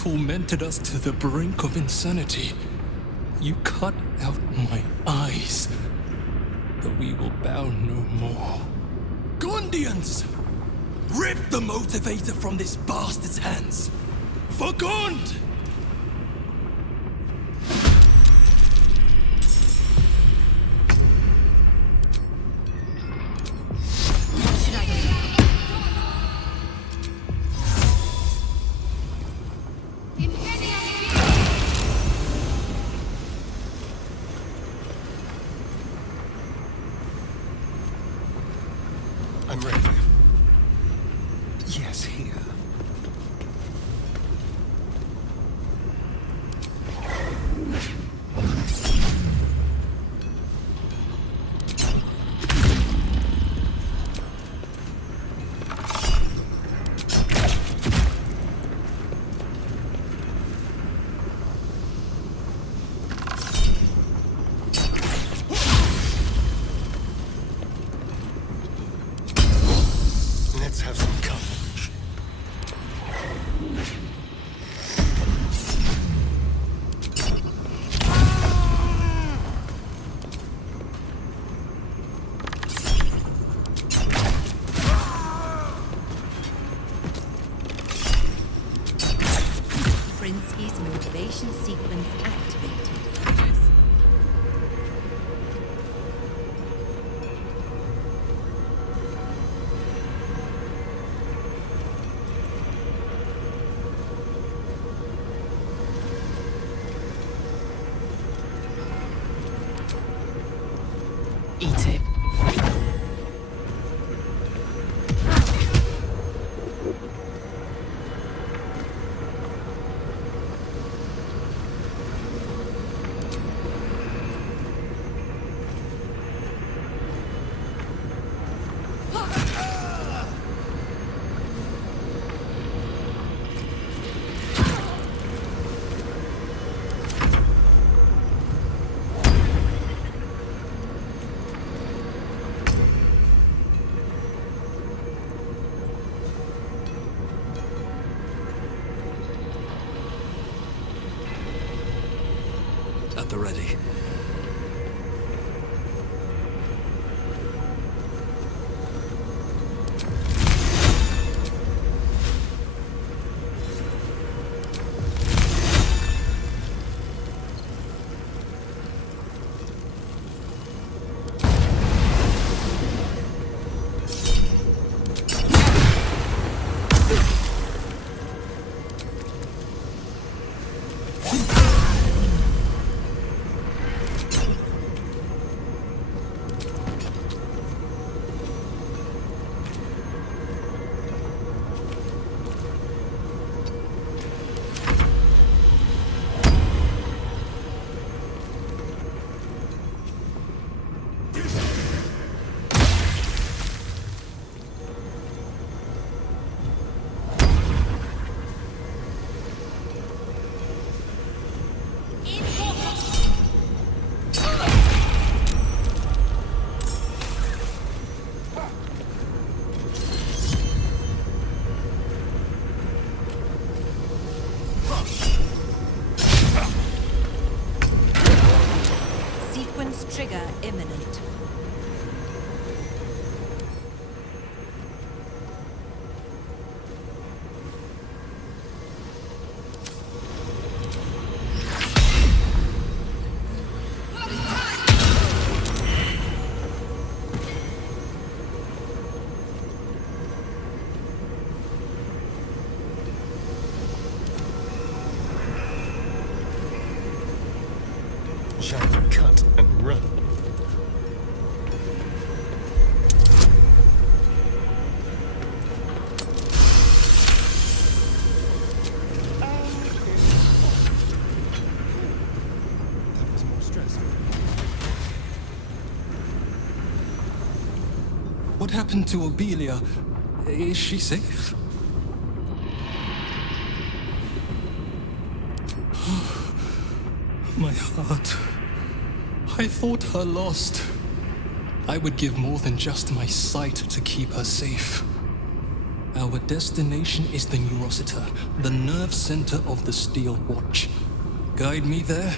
tormented us to the brink of insanity. You cut out my eyes, but we will bow no more. Gondians! Rip the motivator from this bastard's hands! For Gond! I'm ready. Yes, here. Let's have some courage. Prinsky's motivation sequence activated. Eat it. At the ready. Sequence trigger imminent. Shall we cut and run? That was more stressful. What happened to Obelia? Is she safe? My heart. I thought her lost. I would give more than just my sight to keep her safe. Our destination is the Neurosita, the nerve center of the Steel Watch. Guide me there,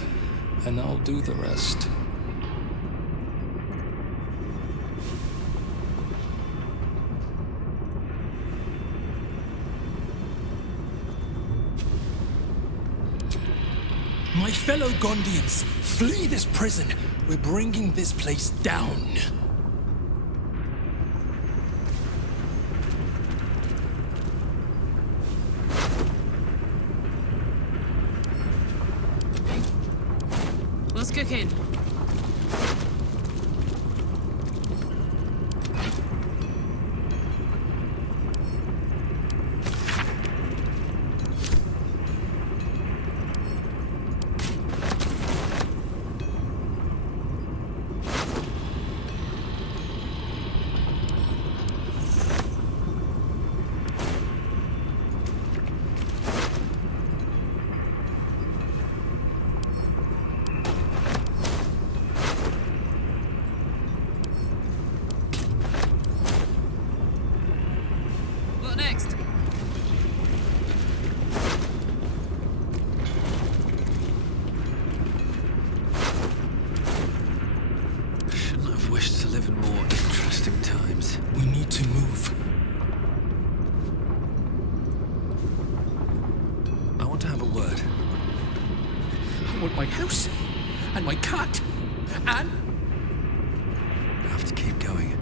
and I'll do the rest. My fellow Gondians, flee this prison. We're bringing this place down. What's cooking? What next? Shouldn't have wished to live in more interesting times. We need to move. I want to have a word. I want my house, and my cat, and... I have to keep going.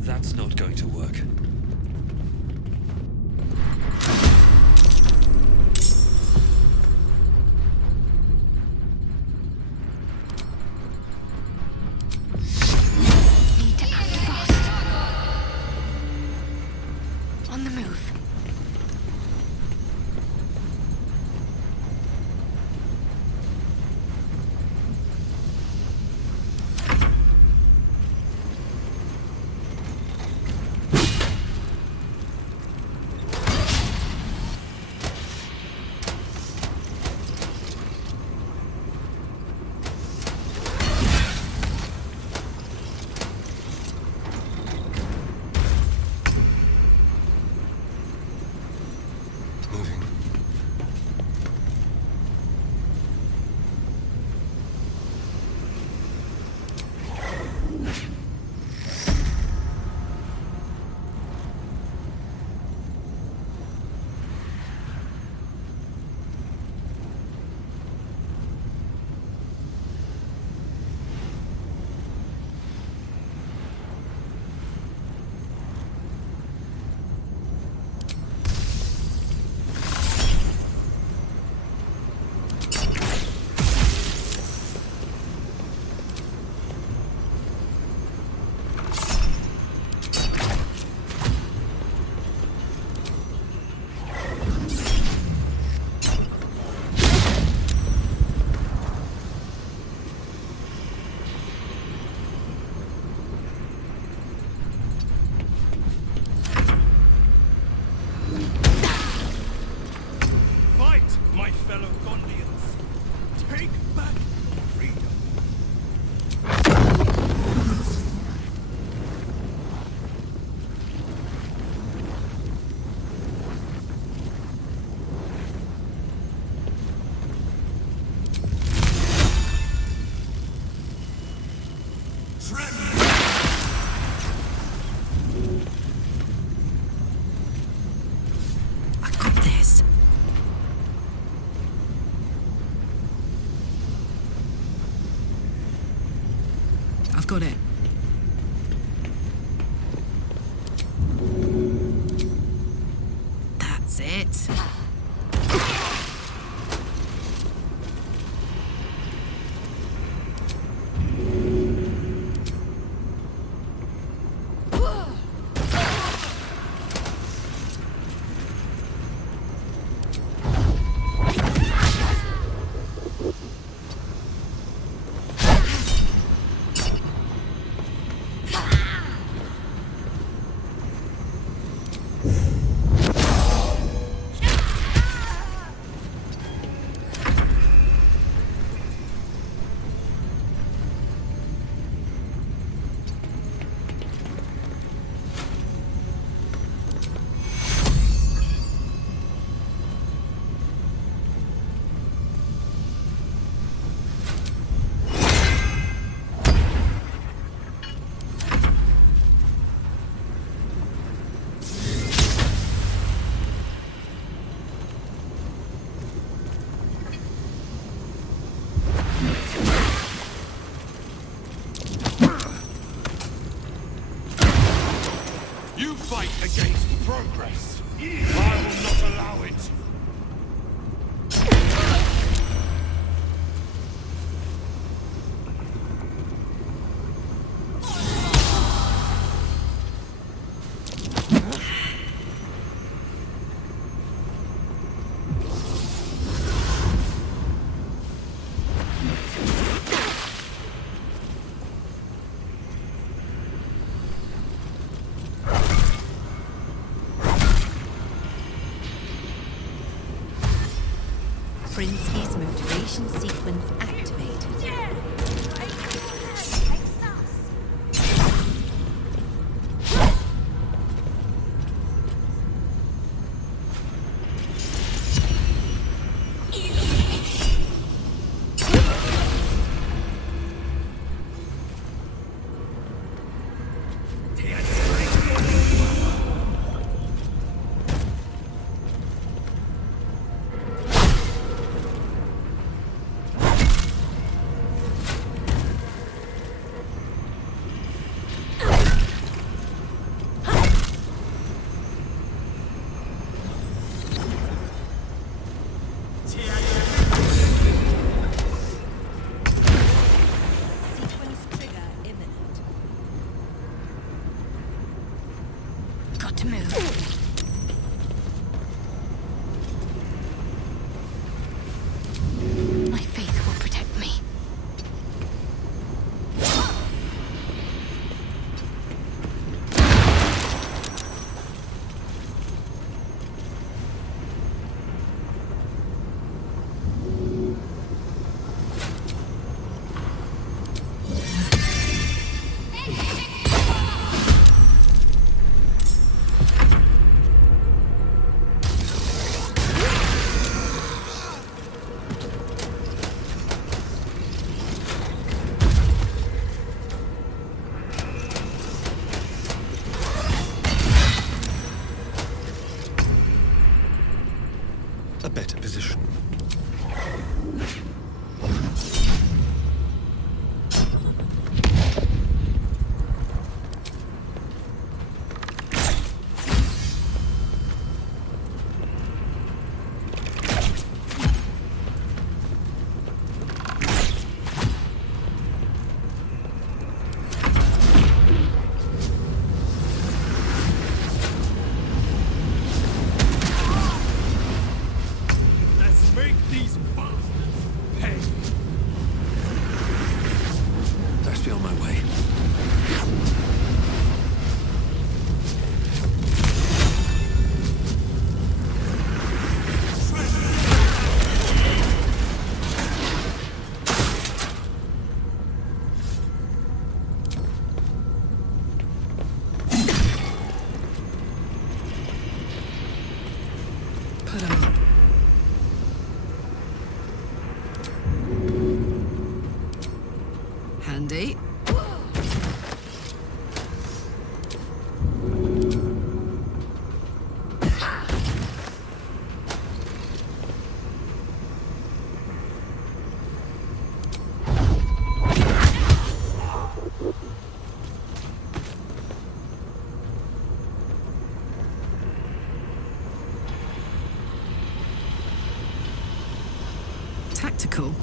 That's not going to work. Need to act fast. On the move. Moving. Fight, my fellow Gondians. Take back freedom. I got this. I've got it. That's it. You fight against progress. I will not allow it. Prinsky's motivation sequence activated. Sequence trigger imminent. Got to move. My faith will protect me. A better position. Let's make these bastards pay. That's beyond my way. Put 'em up. Handy. Tactical.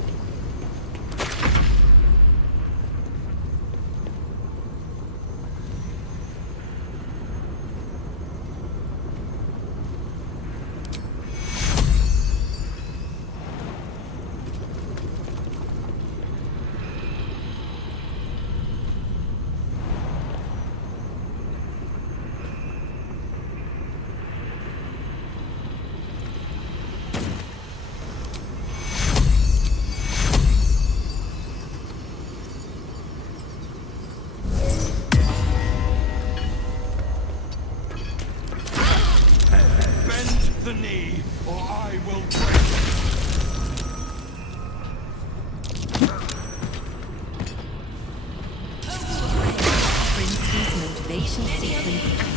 Bend the knee, or I will break it. Prinsky's motivation sequence activated.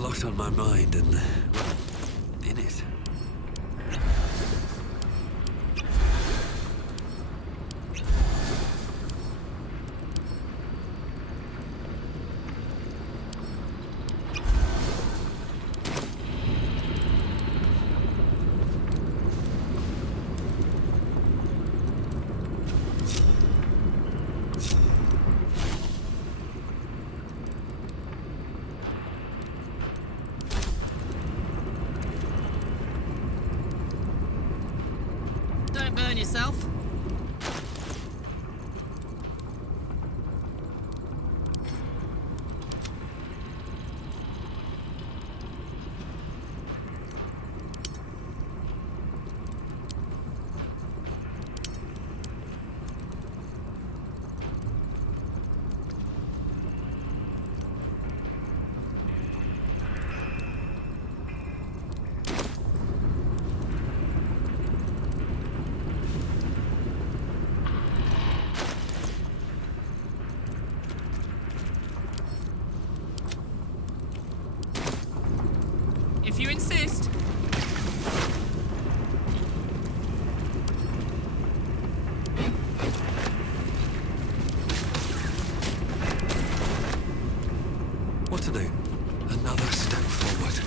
lot on my mind and, well, in it. Don't burn yourself. If you insist. What to do? Another step forward.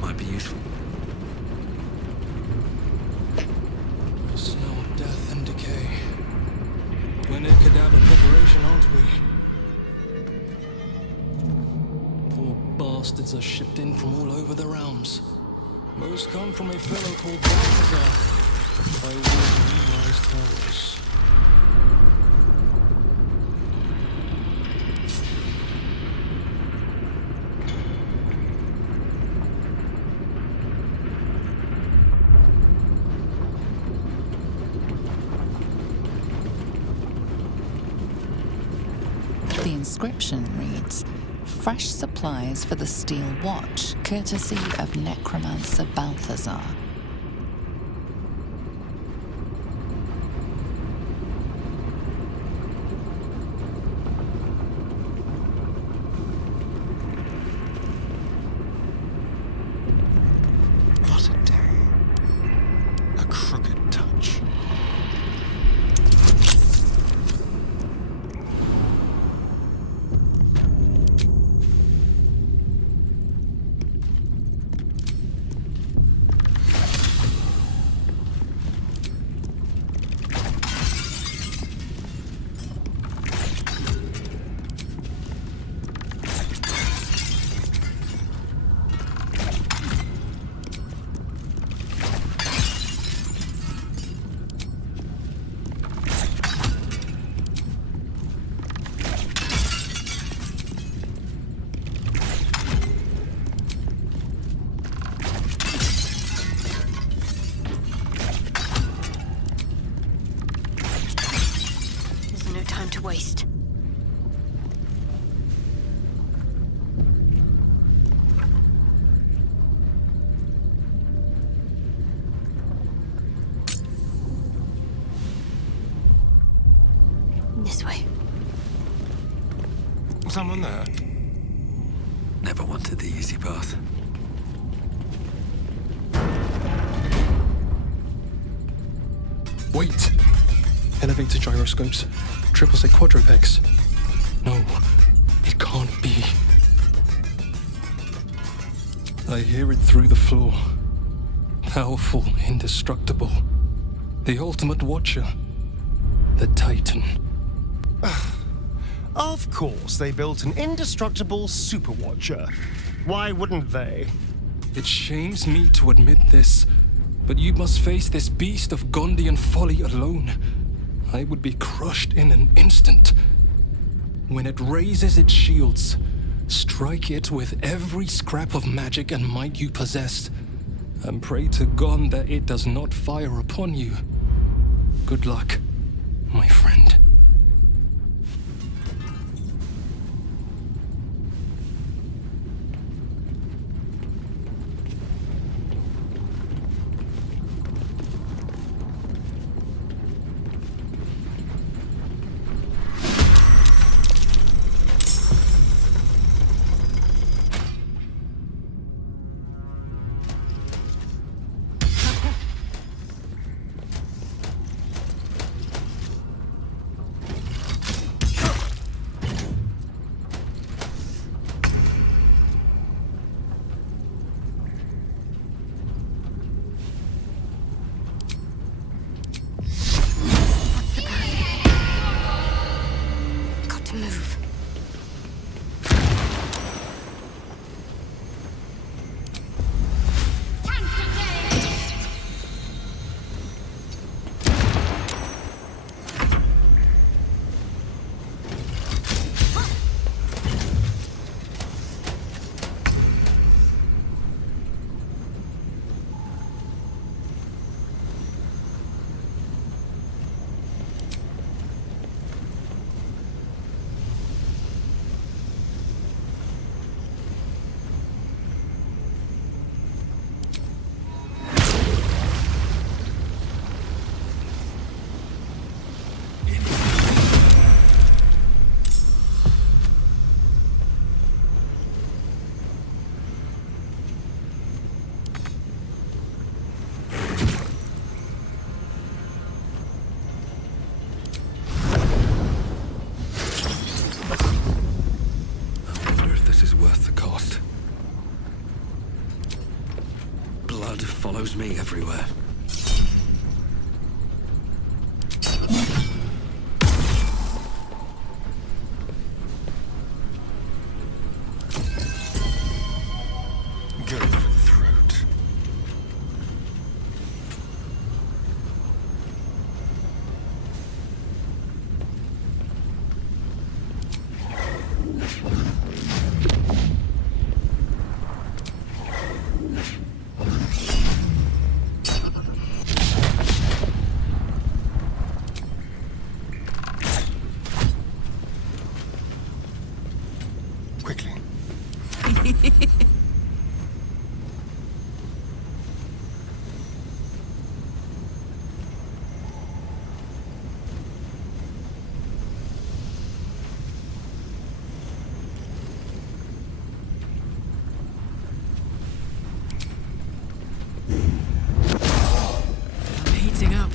Might be useful. Smell death and decay. We're near cadaver preparation, aren't we? Poor bastards are shipped in from all over the realms. Most come from a fellow called Baldur, by way of moonrise towers. The inscription reads, "Fresh supplies for the Steel Watch, courtesy of necromancer Balthazar." What a day. A crooked touch. There's no time to waste. This way. Someone there? Never wanted the easy path. Wait! Elevator gyroscopes. Triple set quadrupex. No, it can't be. I hear it through the floor. Powerful, indestructible. The ultimate watcher. The Titan. Of course, they built an indestructible super watcher. Why wouldn't they? It shames me to admit this, but you must face this beast of Gondian folly alone. I would be crushed in an instant. When it raises its shields, strike it with every scrap of magic and might you possess, and pray to God that it does not fire upon you. Good luck, my friend. follows me everywhere. Go for the throat. Quickly. I'm heating up.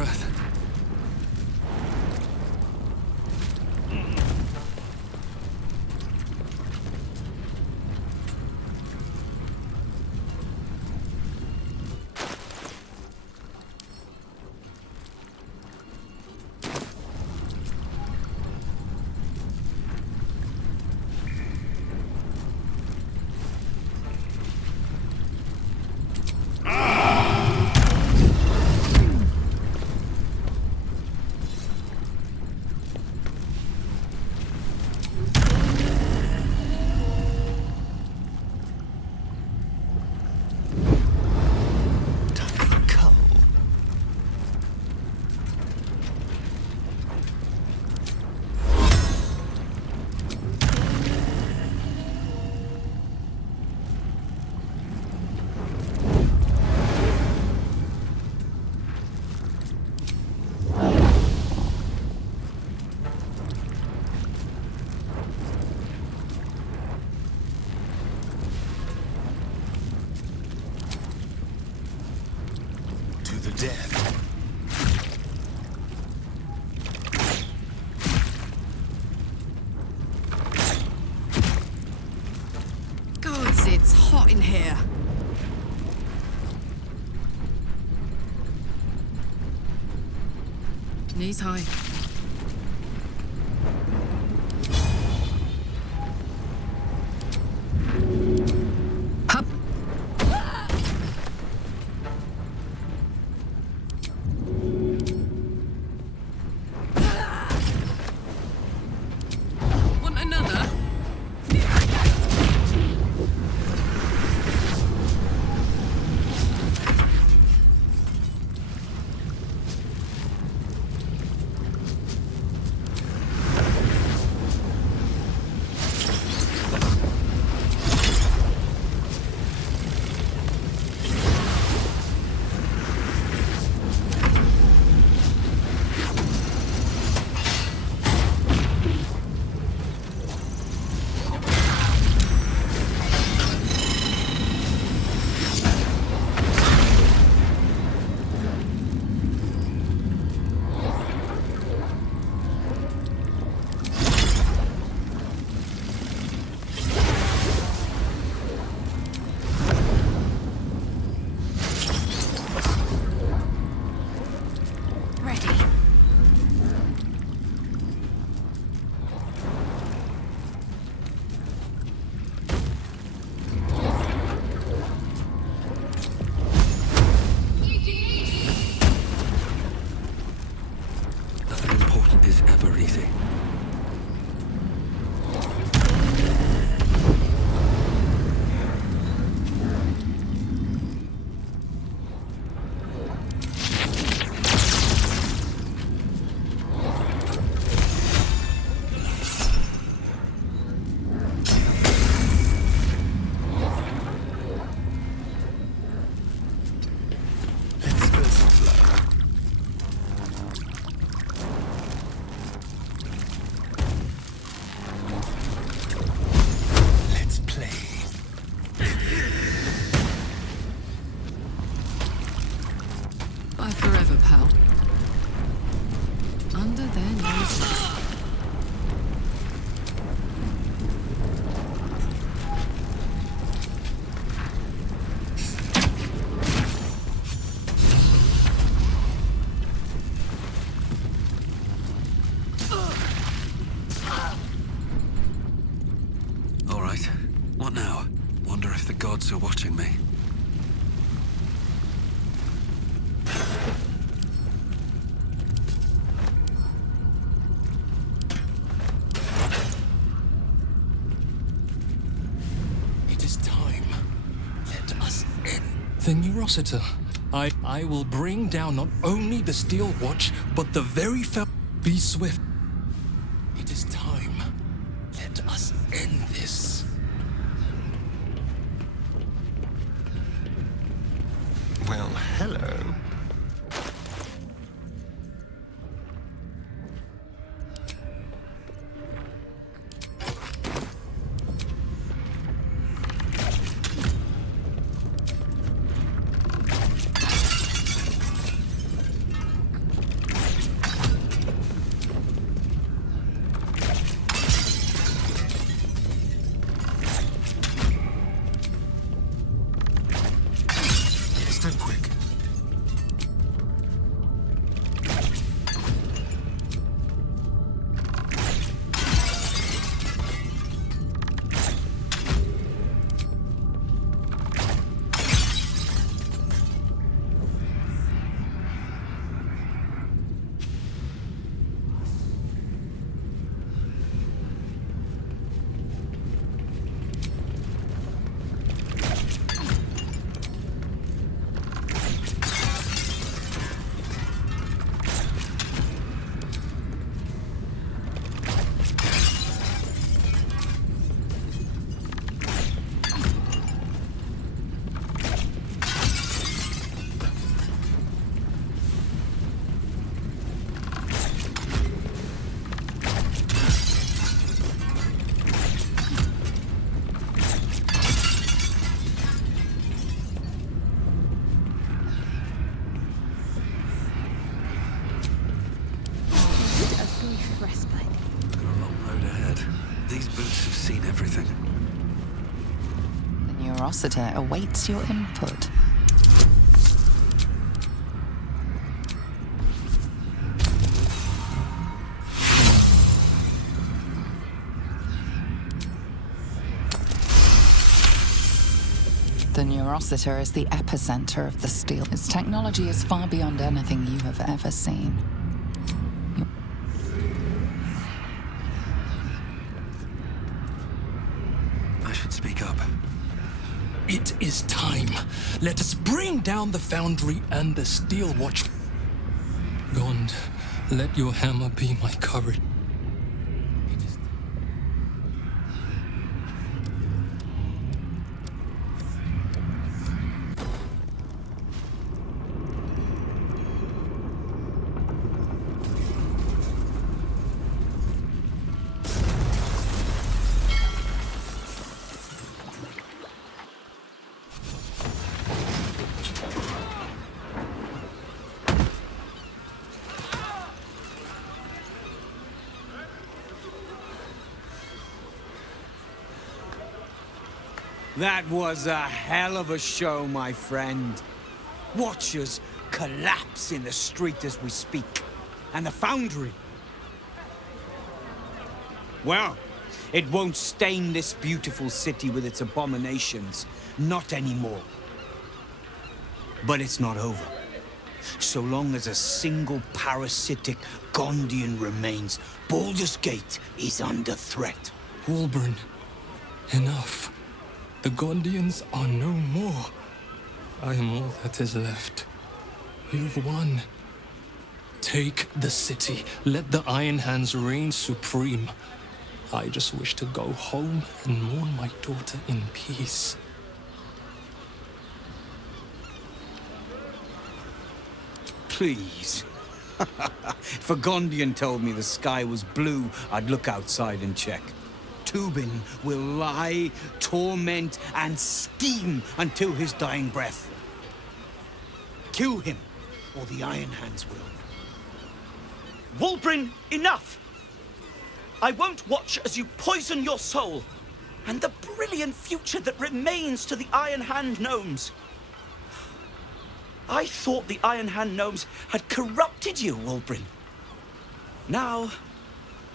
breath. To the death. Gods, it's hot in here. Knees high. Hup. Want another? Is ever easy. Let's spill some blood. Let's play. Bye forever, pal. Under their noses. All right. What now? Wonder if the gods are watching me. It is time. Let us end the Neurosita. I will bring down not only the Steel Watch, but the very Be swift. It is time. Let us end this. Well, hello. Rossiter awaits your input. The Neurocitor is the epicenter of the steel. Its technology is far beyond anything you have ever seen. I should speak up. It is time. Let us bring down the foundry and the steel watch. Gond, let your hammer be my courage. That was a hell of a show, my friend. Watchers collapse in the street as we speak. And the foundry. Well, it won't stain this beautiful city with its abominations. Not anymore. But it's not over. So long as a single parasitic Gondian remains, Baldur's Gate is under threat. Wulbren, enough. The Gondians are no more. I am all that is left. You've won. Take the city. Let the Iron Hands reign supreme. I just wish to go home and mourn my daughter in peace. Please. If a Gondian told me the sky was blue, I'd look outside and check. Tubin will lie, torment, and scheme until his dying breath. Kill him, or the Iron Hands will. Wulbren, enough! I won't watch as you poison your soul, and the brilliant future that remains to the Iron Hand gnomes. I thought the Iron Hand gnomes had corrupted you, Wulbren. Now,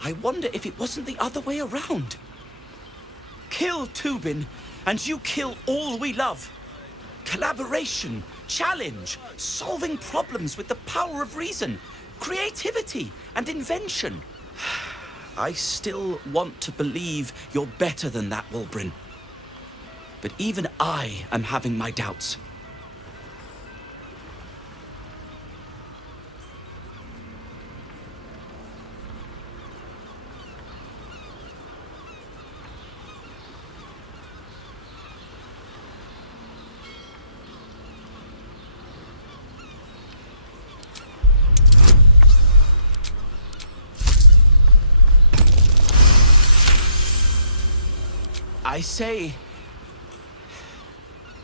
I wonder if it wasn't the other way around. Kill Tubin, and you kill all we love. Collaboration, challenge, solving problems with the power of reason, creativity, and invention. I still want to believe you're better than that, Wulbren. But even I am having my doubts.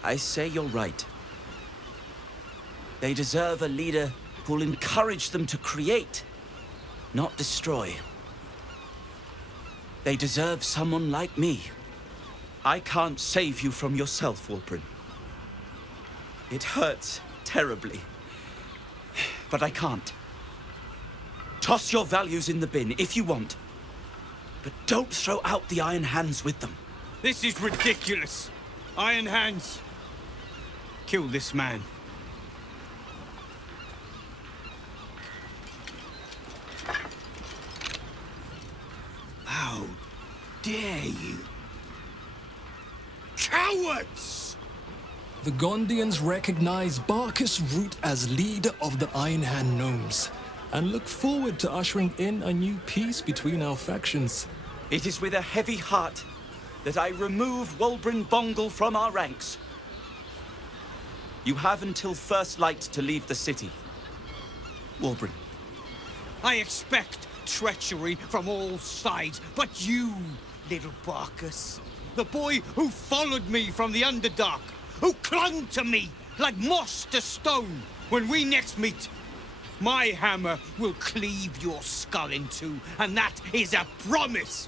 I say you're right. They deserve a leader who'll encourage them to create, not destroy. They deserve someone like me. I can't save you from yourself, Wulbren. It hurts terribly, but I can't. Toss your values in the bin if you want, but don't throw out the Iron Hands with them. This is ridiculous. Iron Hands. Kill this man. How dare you? Cowards! The Gondians recognize Barkus Root as leader of the Iron Hand gnomes, and look forward to ushering in a new peace between our factions. It is with a heavy heart that I remove Wulbren Bongal from our ranks. You have until first light to leave the city. Wulbren. I expect treachery from all sides, but you, little Barkus, the boy who followed me from the Underdark, who clung to me like moss to stone, when we next meet, my hammer will cleave your skull in two, and that is a promise!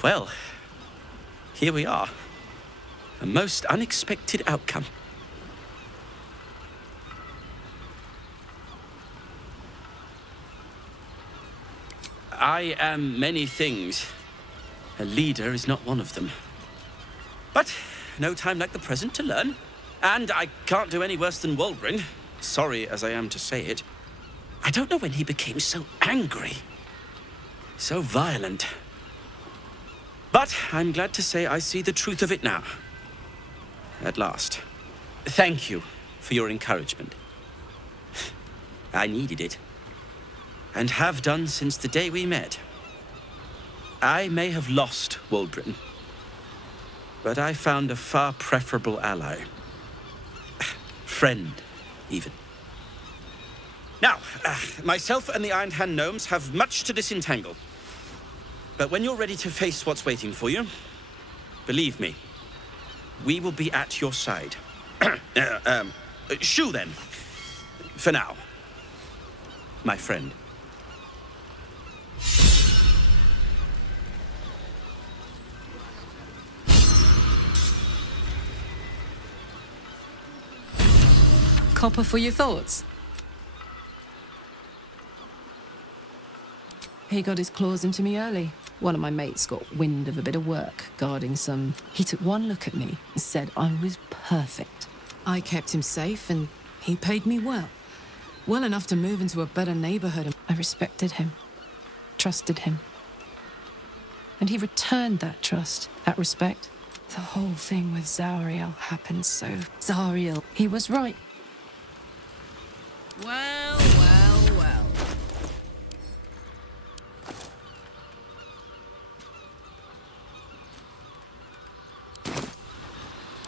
Well, here we are. A most unexpected outcome. I am many things. A leader is not one of them. But no time like the present to learn. And I can't do any worse than Waldrin, sorry as I am to say it. I don't know when he became so angry, so violent. But I'm glad to say I see the truth of it now. At last. Thank you for your encouragement. I needed it. And have done since the day we met. I may have lost Waldrin, but I found a far preferable ally. Friend, even. Now, myself and the Iron Hand gnomes have much to disentangle. But when you're ready to face what's waiting for you, believe me, we will be at your side. Shoo then, for now, my friend. Copper for your thoughts. He got his claws into me early. One of my mates got wind of a bit of work guarding some. He took one look at me and said I was perfect. I kept him safe and he paid me well. Well enough to move into a better neighborhood. I respected him, trusted him. And he returned that trust, that respect. The whole thing with Zariel happened so... Zariel, he was right. Well, well, well.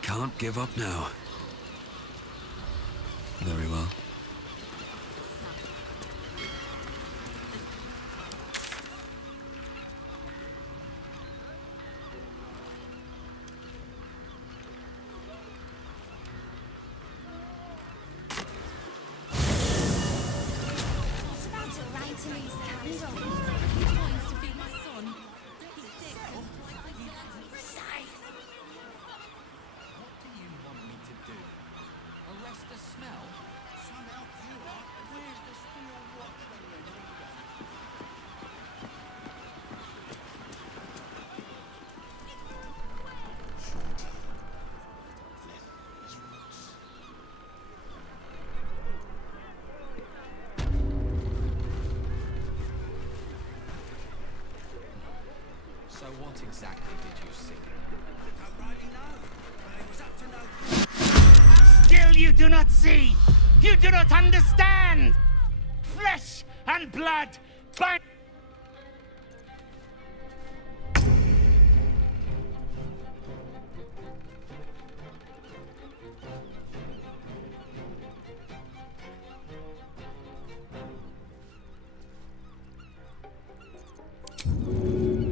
Can't give up now. Very well. So what exactly did you see? Still you do not see! You do not understand! Flesh and blood, but...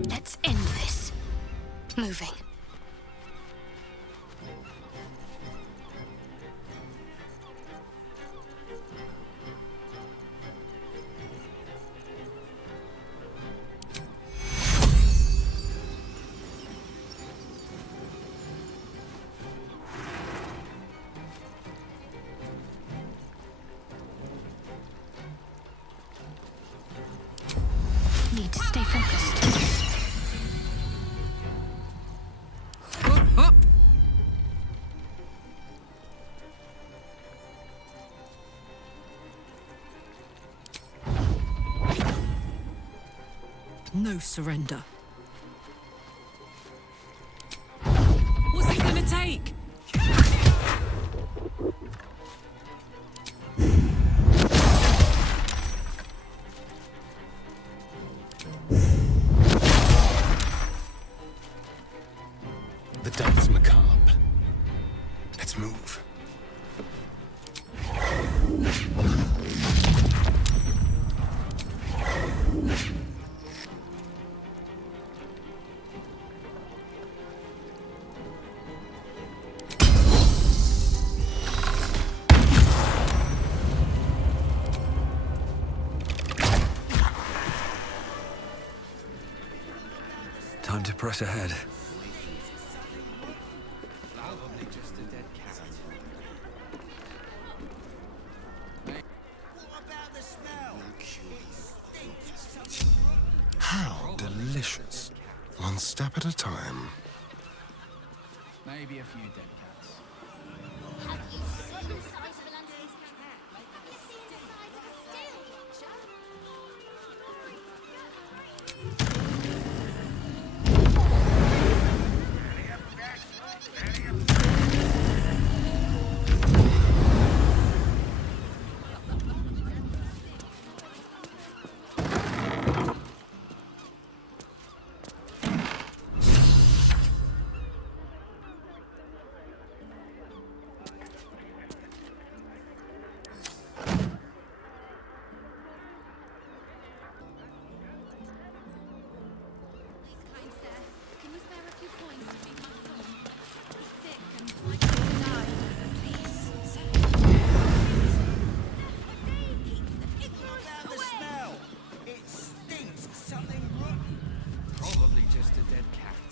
Let's end this. Moving. Need to stay focused. Up. No surrender. What's it gonna take? The dance macabre. Let's move. Time to pray. Progress ahead. Probably just a dead cat. What about the smell? It stinks. How delicious. One step at a time. Maybe a few dead cats. Have you seen the size of a Lance's cat? Have you seen the size of a steel watcher? Please, kind sir, can you spare a few coins to feed my son? He's sick and likely to die. Please, sir. What about the smell? It stinks. Something rotten. Probably just a dead cat.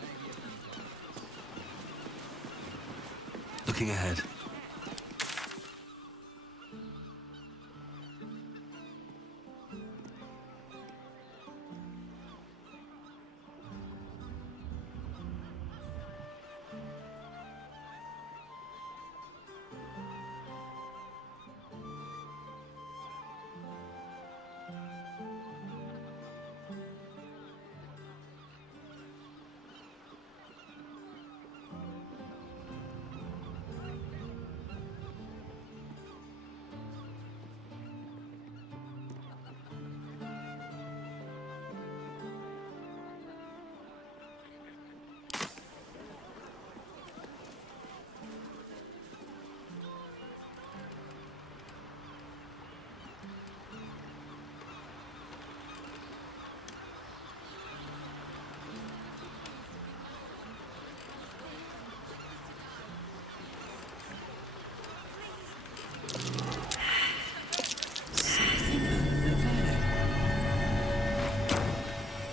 Maybe a few dead cats. Looking ahead.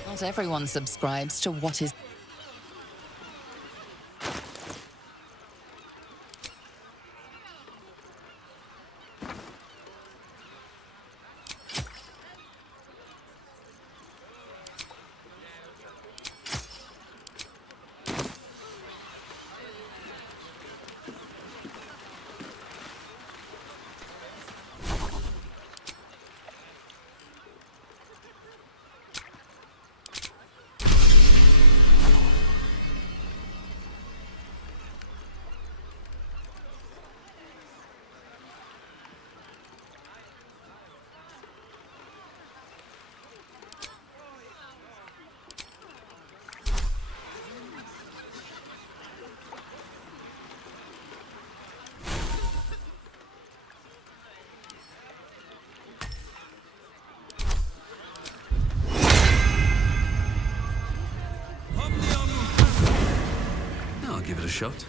Not everyone subscribes to what is. I'll give it a shot.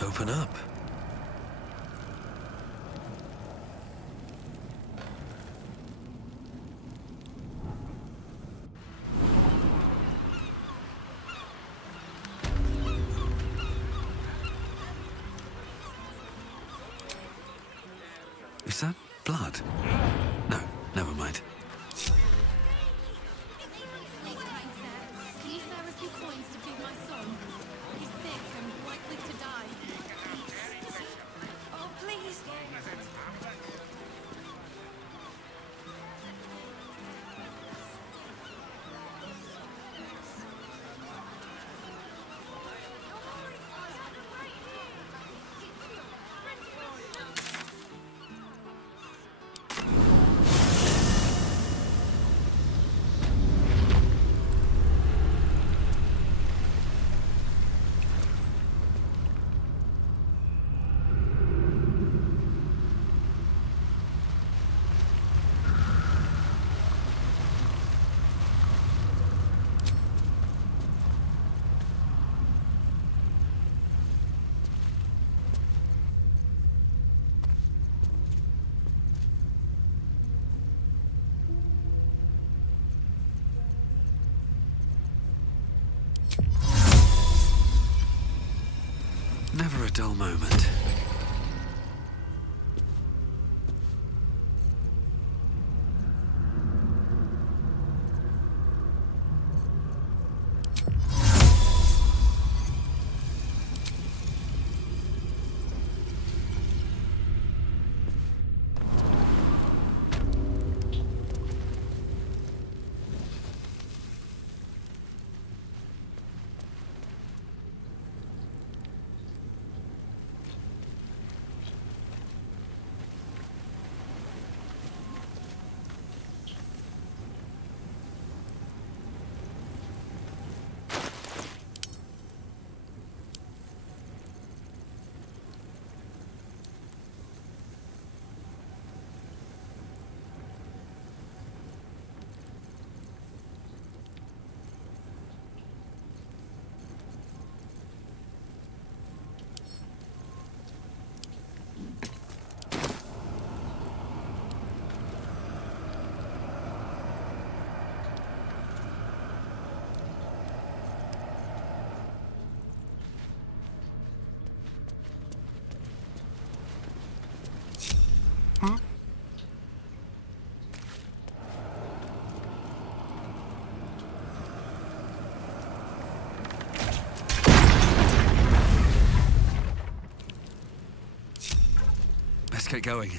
Open up. Is that blood? No, never mind. Please, kind sir, can you spare a few coins to feed my son? He's sick and likely to die. Oh, please. dull moment. Let's get going.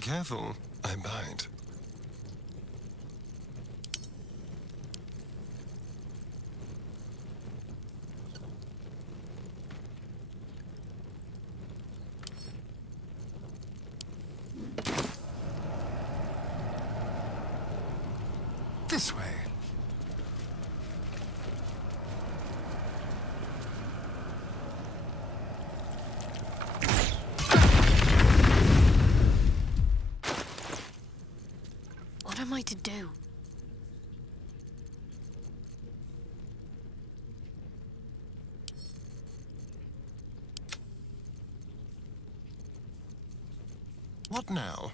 Careful, I bite. This way. What am I to do? What now?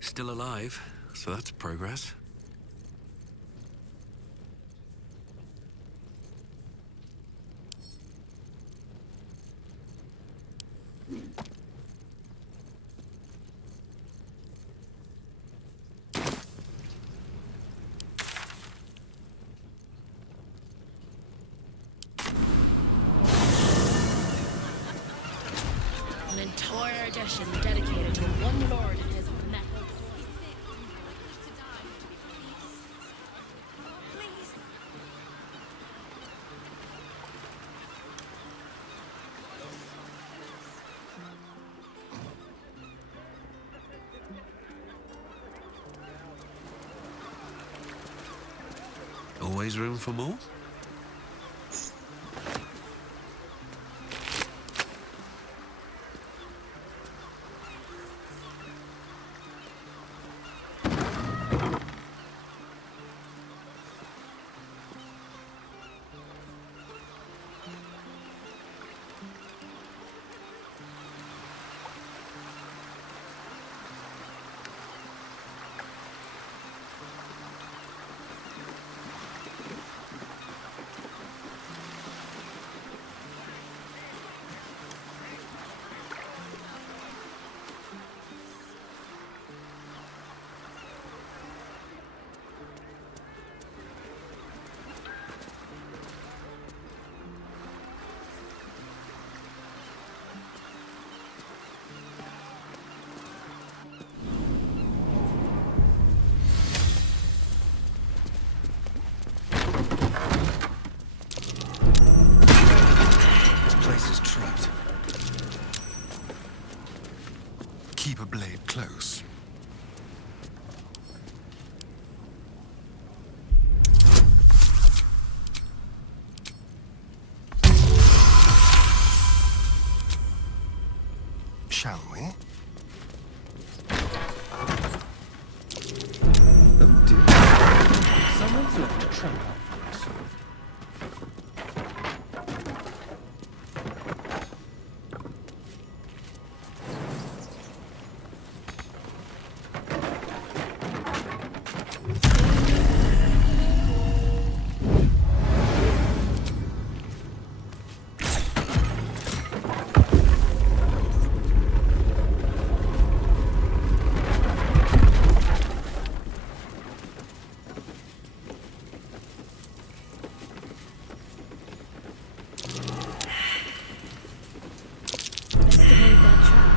Still alive, so that's progress. An entire edition dedicated to one lord and his metal. Always room for more? place is trapped. Keep a blade close. Shall we? Oh dear. Someone's left a trap out for us. Estimate that trap.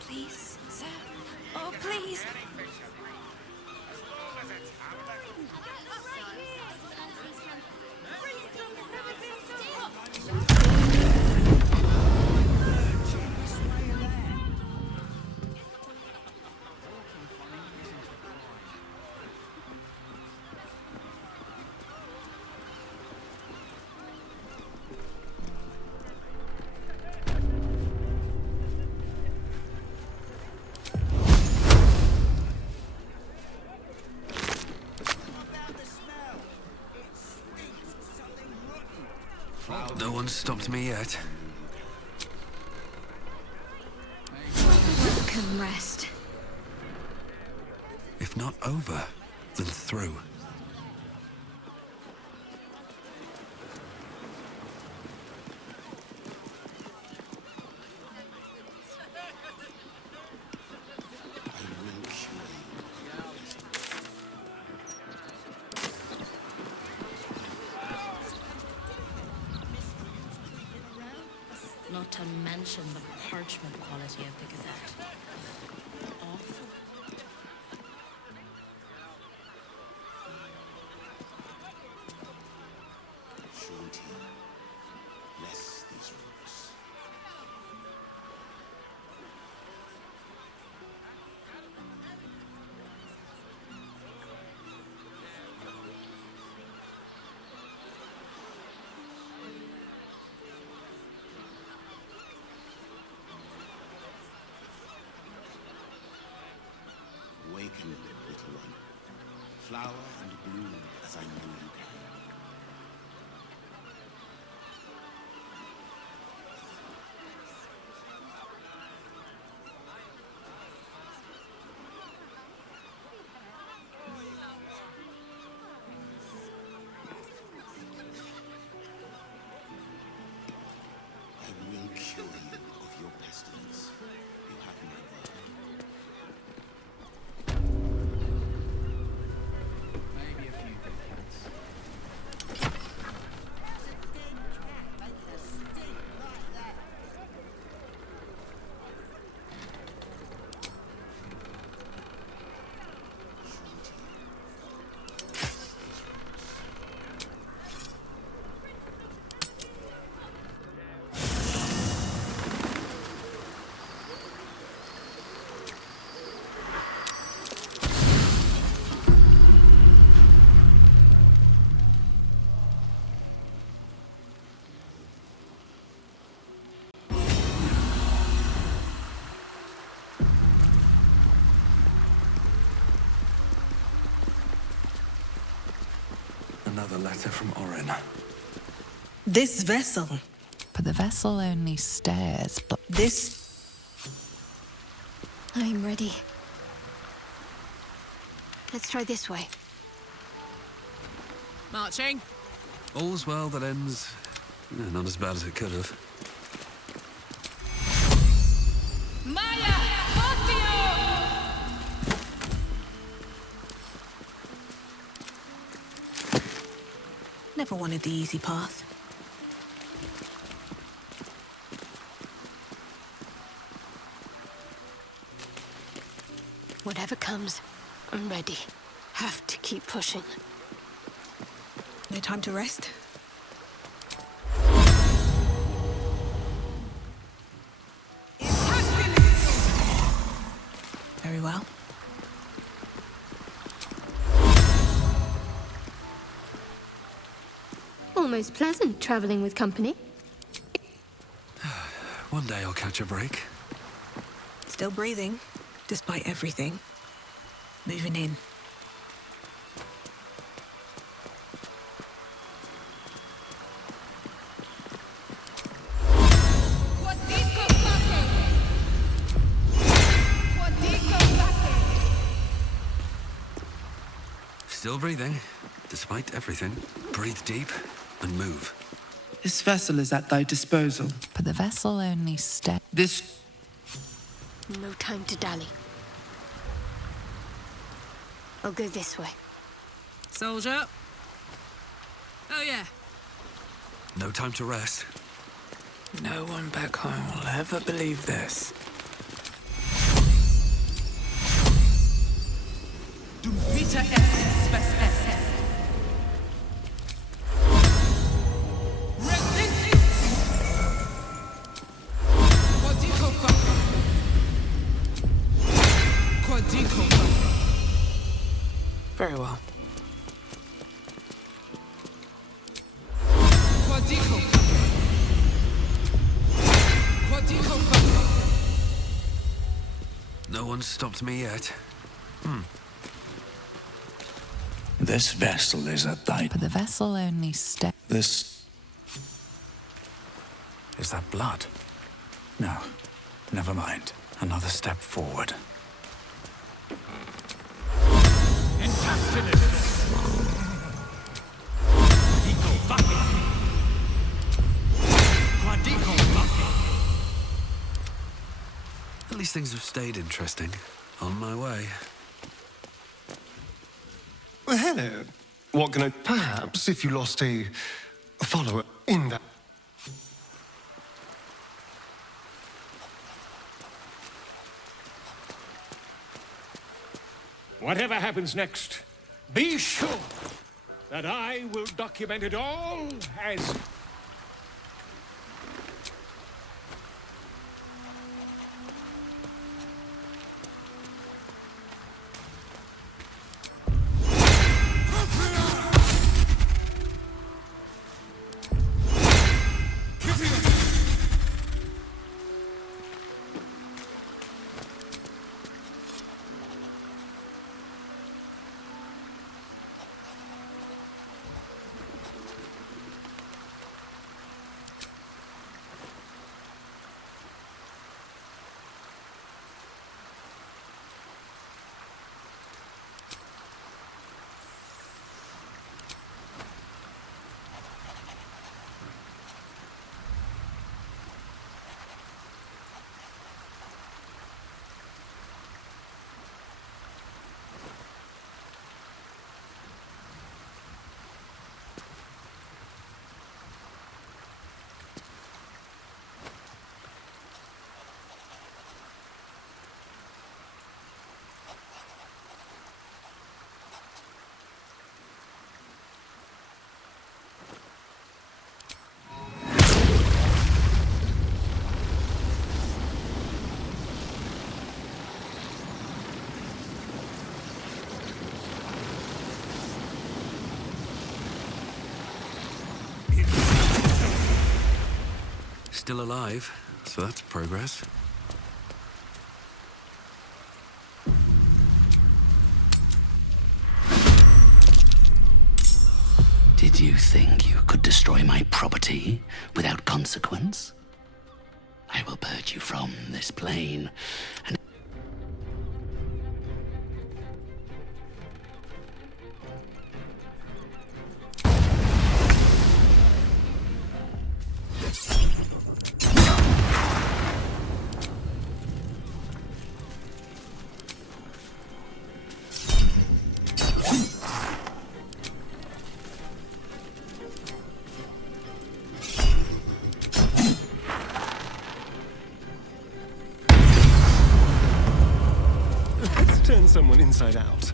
Please, sir. Oh, please. No one's stopped me yet. Can rest. If not over, then through. Not to mention the parchment quality of the Gazette. Awful. Bless these roots. Awaken, little one. Flower and bloom as I know you can. I will cure you of your pestilence. You have my word. Maybe a few big cats. Another letter from Orin. This vessel. But the vessel only stares. This. I'm ready. Let's try this way. Marching. All's well that ends... not as bad as it could have. Maya! Never wanted the easy path. Whatever comes, I'm ready. Have to keep pushing. No time to rest. Very well. Almost pleasant traveling with company. One day I'll catch a break. Still breathing, despite everything. Moving in. Still breathing, despite everything. Breathe deep and move. This vessel is at thy disposal. But the vessel only stares. This... No time to dally. I'll go this way. Soldier. Oh, yeah. No time to rest. No one back home will ever believe this. Du bitte es, spes es. Very well. No one's stopped me yet. This vessel is at thy... But the vessel only stares. This... Is that blood? No. Never mind. Another step forward. At least things have stayed interesting. On my way. Well, hello. What can I... Perhaps if you lost a follower in that... Whatever happens next, be sure that I will document it all as... Still alive, so that's progress. Did you think you could destroy my property without consequence? I will purge you from this plane and... Let's turn someone inside out.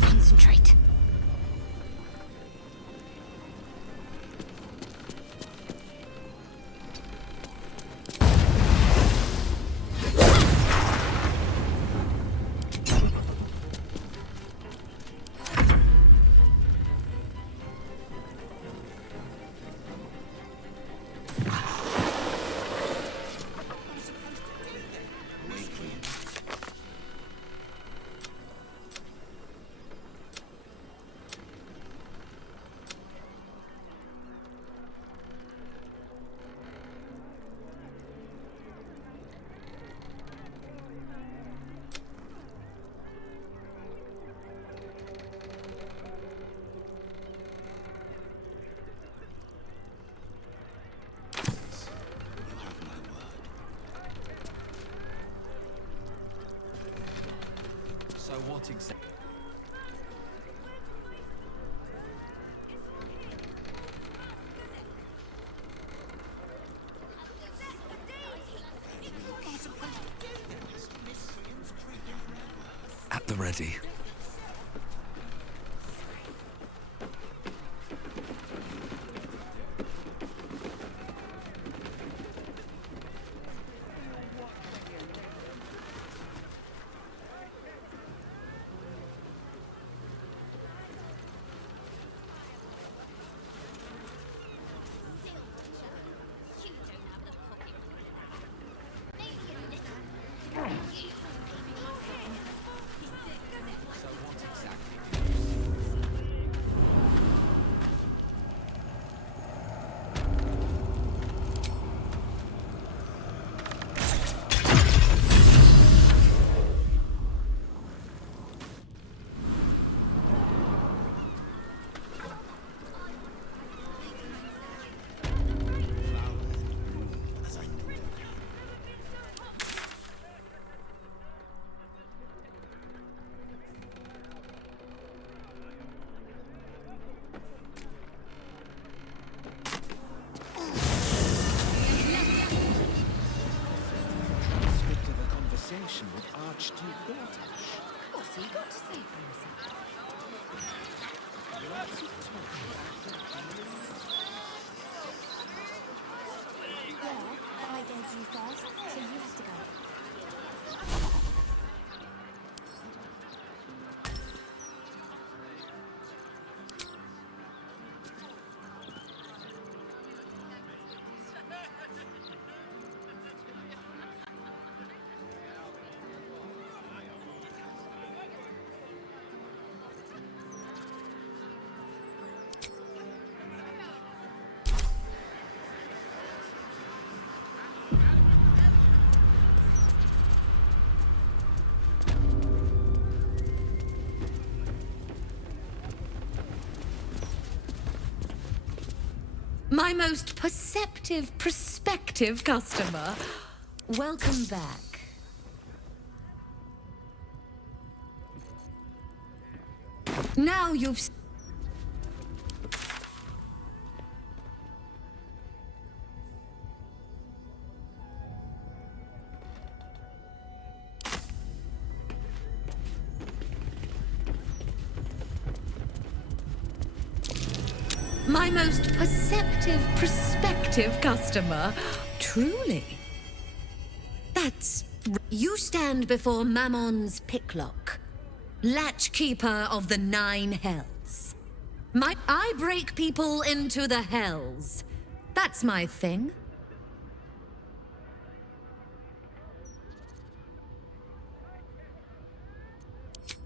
Concentrate. So what exactly? At the ready. With Archduke Baldur. What's he got to say for himself? Yeah, I gave you first, so you have to go. My most perceptive, prospective customer. Welcome back. Now you've... My most perceptive, prospective customer. Truly. That's... You stand before Mammon's picklock, latchkeeper of the 9 hells. I break people into the hells. That's my thing.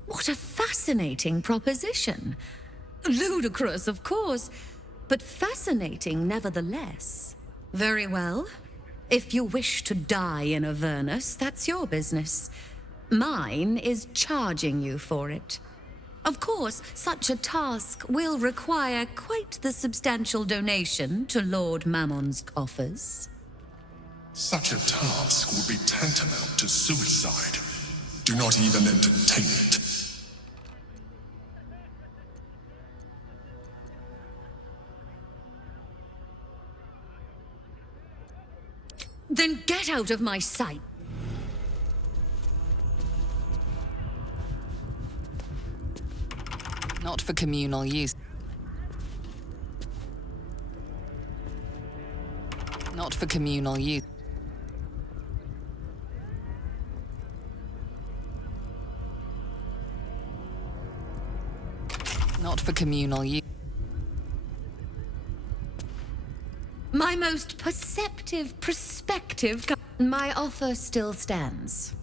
What a fascinating proposition. Ludicrous, of course, but fascinating nevertheless. Very well. If you wish to die in Avernus, that's your business. Mine is charging you for it. Of course, such a task will require quite the substantial donation to Lord Mammon's coffers. Such a task would be tantamount to suicide. Do not even entertain it. Then get out of my sight. Not for communal use. Not for communal use. Not for communal use. My most perceptive perspective. My offer still stands.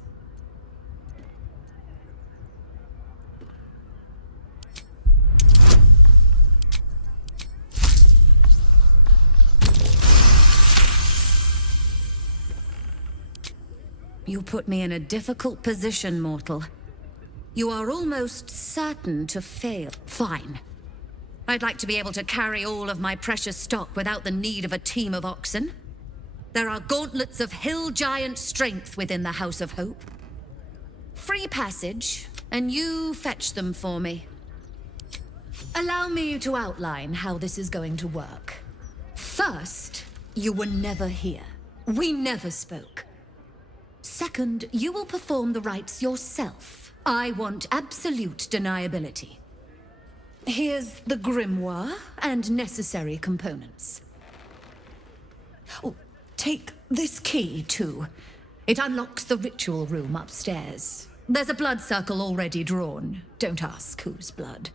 You put me in a difficult position, mortal. You are almost certain to fail. Fine. I'd like to be able to carry all of my precious stock without the need of a team of oxen. There are gauntlets of hill giant strength within the House of Hope. Free passage, and you fetch them for me. Allow me to outline how this is going to work. First, you were never here. We never spoke. Second, you will perform the rites yourself. I want absolute deniability. Here's the grimoire and necessary components. Oh, take this key, too. It unlocks the ritual room upstairs. There's a blood circle already drawn. Don't ask whose blood.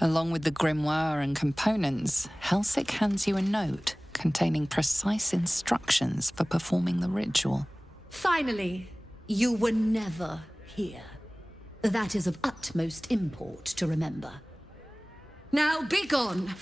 Along with the grimoire and components, Helsik hands you a note containing precise instructions for performing the ritual. Finally, you were never here. That is of utmost import to remember. Now be gone!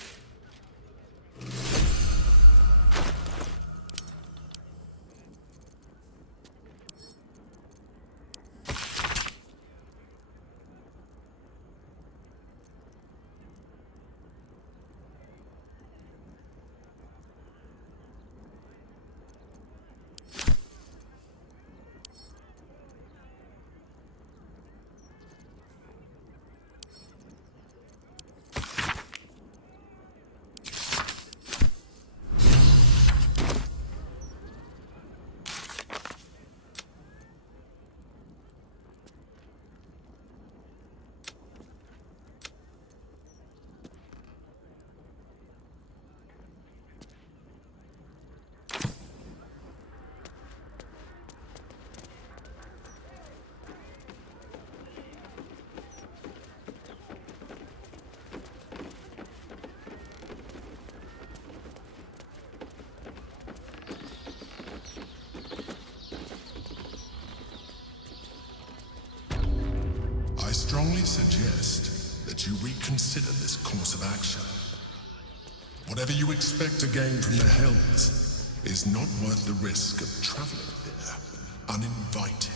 I strongly suggest that you reconsider this course of action. Whatever you expect to gain from the Hells is not worth the risk of traveling there uninvited.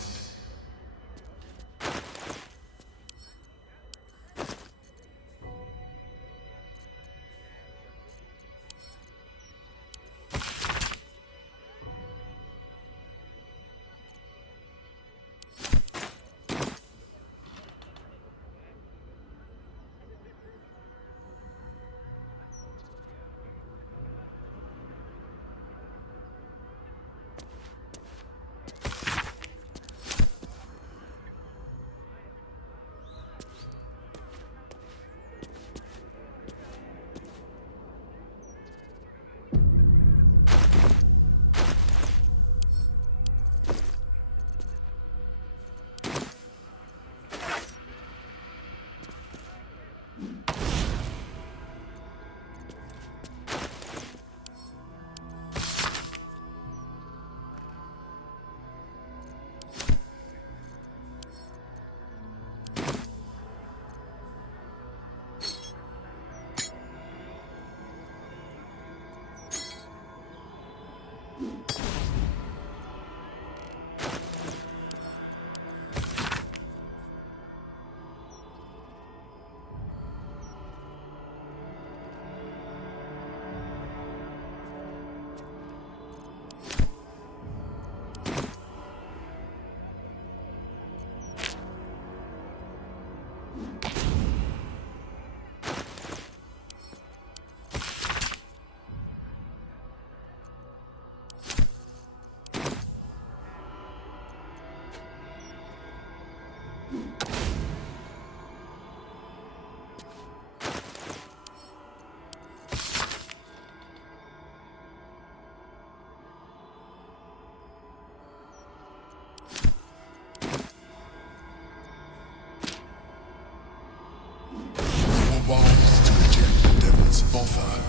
Offer,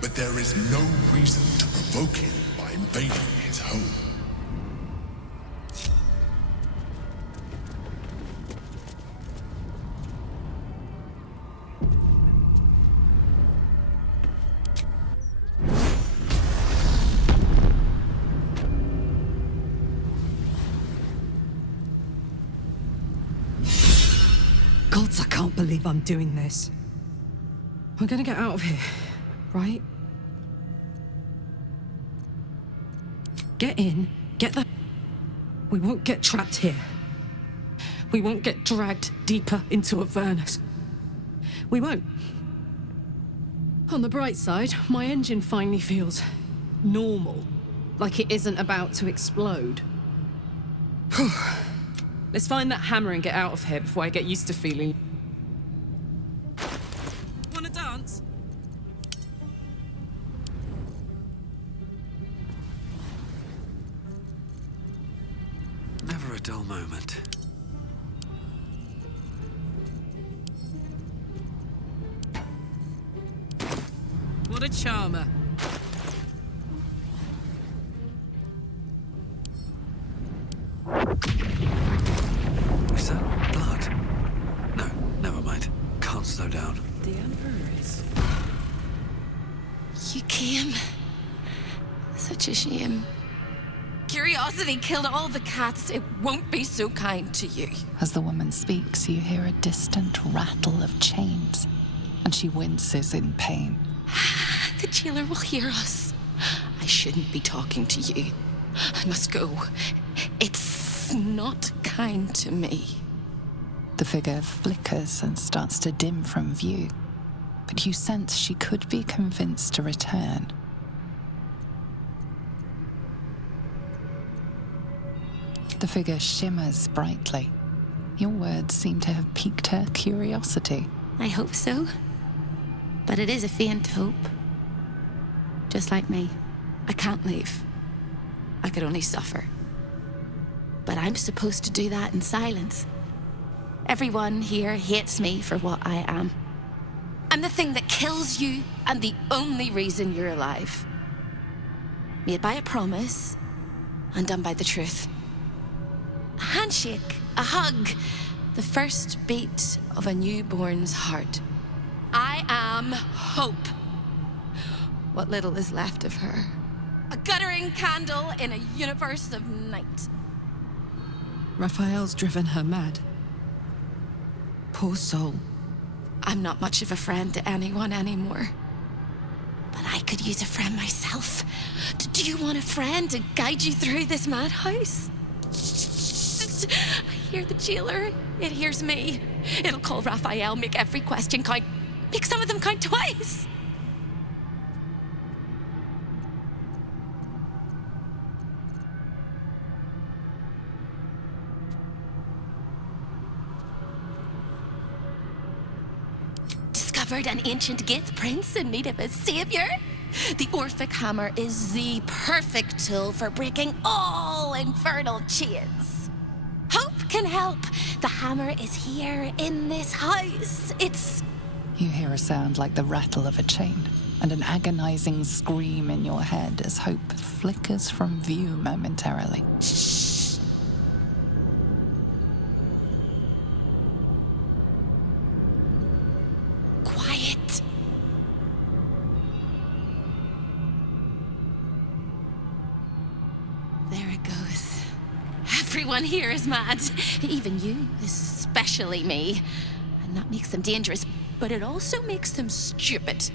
but there is no reason to provoke him by invading his home. Gods, I can't believe I'm doing this. We're gonna get out of here, right? Get in, get the... We won't get trapped here. We won't get dragged deeper into Avernus. We won't. On the bright side, my engine finally feels normal. Like it isn't about to explode. Let's find that hammer and get out of here before I get used to feeling... Wanna dance? Never a dull moment. What a charmer. Is that blood? No, never mind. Can't slow down. The Emperor is... You came. Such a shame. Curiosity killed all the cats. It won't be so kind to you. As the woman speaks, you hear a distant rattle of chains, and she winces in pain. The jailer will hear us. I shouldn't be talking to you. I must go. It's not kind to me. The figure flickers and starts to dim from view, but you sense she could be convinced to return. The figure shimmers brightly. Your words seem to have piqued her curiosity. I hope so. But it is a faint hope. Just like me. I can't leave. I could only suffer. But I'm supposed to do that in silence. Everyone here hates me for what I am. I'm the thing that kills you and the only reason you're alive. Made by a promise, undone by the truth. A handshake, a hug, the first beat of a newborn's heart. I am hope. What little is left of her. A guttering candle in a universe of night. Raphael's driven her mad. Poor soul. I'm not much of a friend to anyone anymore. But I could use a friend myself. Do you want a friend to guide you through this madhouse? I hear the jailer. It hears me. It'll call Raphael, make every question count. Make some of them count twice. Discovered an ancient gift prince in need of a savior. The Orphic hammer is the perfect tool for breaking all infernal chains. Hope can help. The hammer is here in this house. It's... You hear a sound like the rattle of a chain, and an agonizing scream in your head as hope flickers from view momentarily. Shh. Quiet. There it goes. Everyone here is mad. Even you, especially me. And that makes them dangerous, but it also makes them stupid.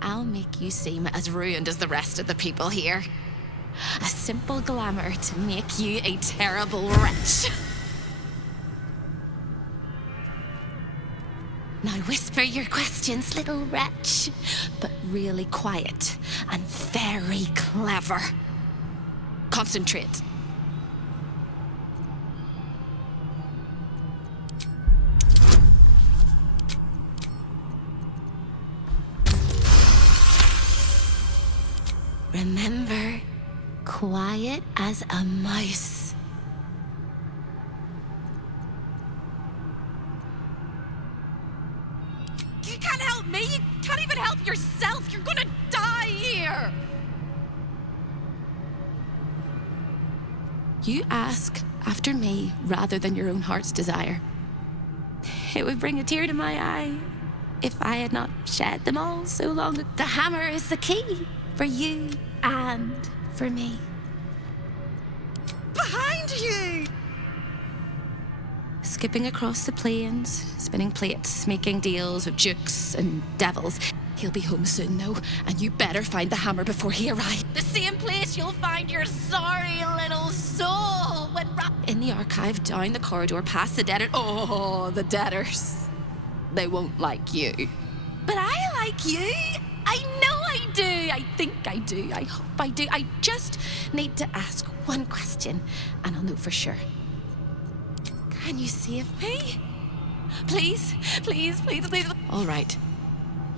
I'll make you seem as ruined as the rest of the people here. A simple glamour to make you a terrible wretch. Now whisper your questions, little wretch, but really quiet and very clever. Concentrate. Remember, quiet as a mouse. You can't help me! You can't even help yourself! You're gonna die here! You ask after me rather than your own heart's desire. It would bring a tear to my eye if I had not shed them all so long ago. The hammer is the key for you and for me. Behind you! Skipping across the plains, spinning plates, making deals with dukes and devils. He'll be home soon, though, and you better find the hammer before he arrives. The same place you'll find your sorry little soul when in the archive, down the corridor, past the debtor. Oh, the debtors. They won't like you. But I like you! I know I do! I think I do. I hope I do. I just need to ask one question, and I'll know for sure. Can you save me? Please, please, please, please. All right.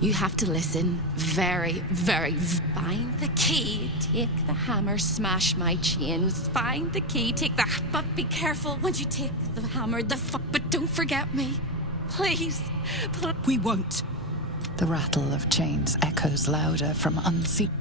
You have to listen very, find the key, take the hammer, smash my chains. Find the key, take the... But be careful when you take the hammer, but don't forget me. Please. We won't. The rattle of chains echoes louder from unseen...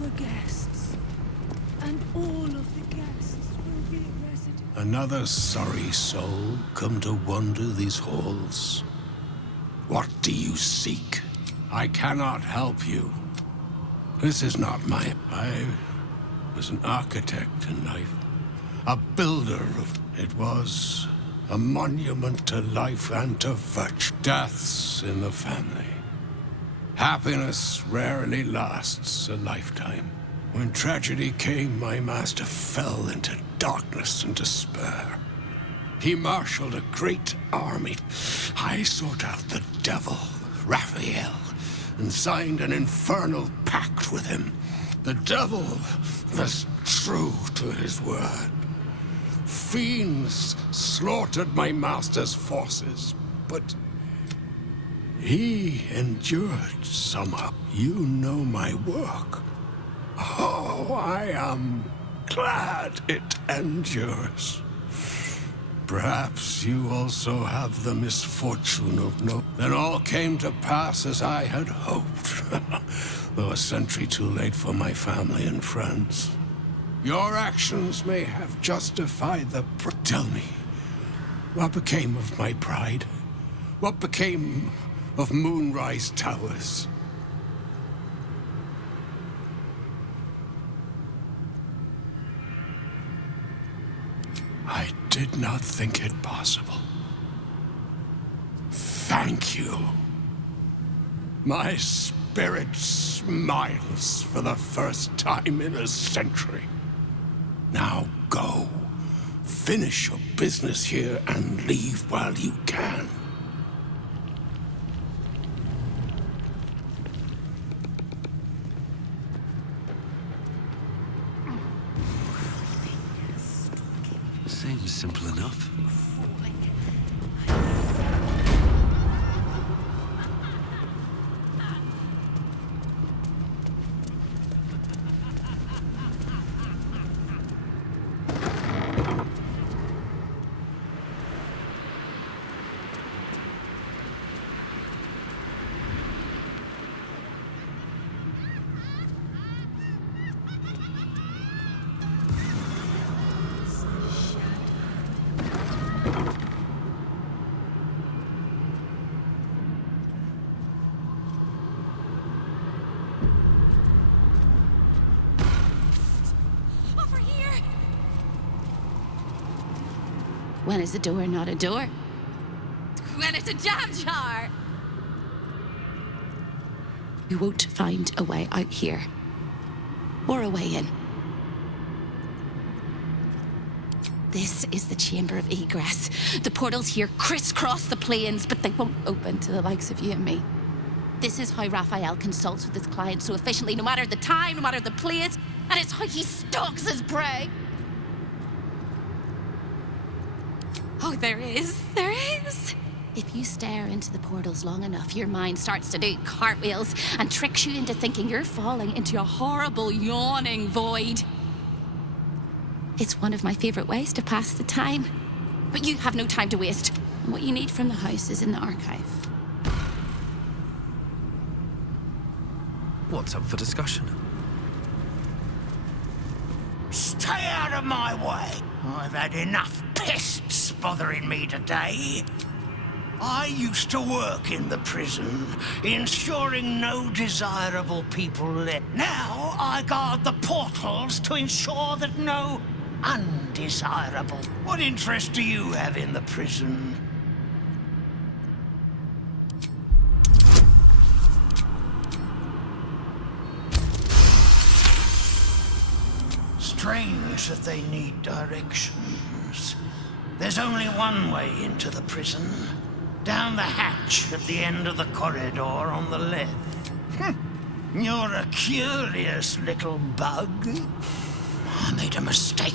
Were guests, and all of the guests will be residents. Another sorry soul come to wander these halls. What do you seek? I cannot help you. This is not my... I was an architect in life. A builder of... It was a monument to life and to virtue. Deaths in the family. Happiness rarely lasts a lifetime. When tragedy came, my master fell into darkness and despair. He marshaled a great army. I sought out the devil, Raphael, and signed an infernal pact with him. The devil was true to his word. Fiends slaughtered my master's forces, but he endured somehow. You know my work. Oh, I am glad it endures. Perhaps you also have the misfortune of no... Then all came to pass as I had hoped, though a century too late for my family and friends. Your actions may have justified the... Tell me, what became of my pride? What became of Moonrise Towers? I did not think it possible. Thank you. My spirit smiles for the first time in a century. Now go. Finish your business here and leave while you can. Seems simple enough. When is a door not a door? When it's a jam jar! You won't find a way out here. Or a way in. This is the chamber of egress. The portals here crisscross the planes, but they won't open to the likes of you and me. This is how Raphael consults with his clients so efficiently, no matter the time, no matter the place, and it's how he stalks his prey. Oh, there is. If you stare into the portals long enough, your mind starts to do cartwheels and tricks you into thinking you're falling into a horrible, yawning void. It's one of my favorite ways to pass the time. But you have no time to waste. And what you need from the house is in the archive. What's up for discussion? Stay out of my way. I've had enough pests bothering me today. I used to work in the prison, ensuring no desirable people left. Now I guard the portals to ensure that no undesirable. What interest do you have in the prison? Strange that they need directions. There's only one way into the prison. Down the hatch at the end of the corridor on the left. You're a curious little bug. I made a mistake.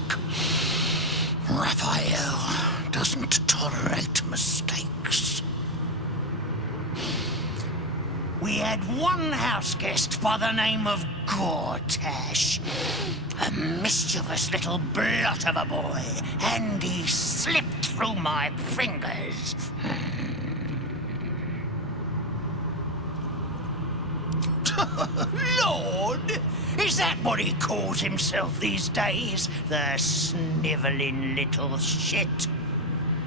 Raphael doesn't tolerate mistakes. We had one house guest by the name of Gortash. A mischievous little blot of a boy, and he slipped through my fingers. Lord, is that what he calls himself these days? The snivelling little shit.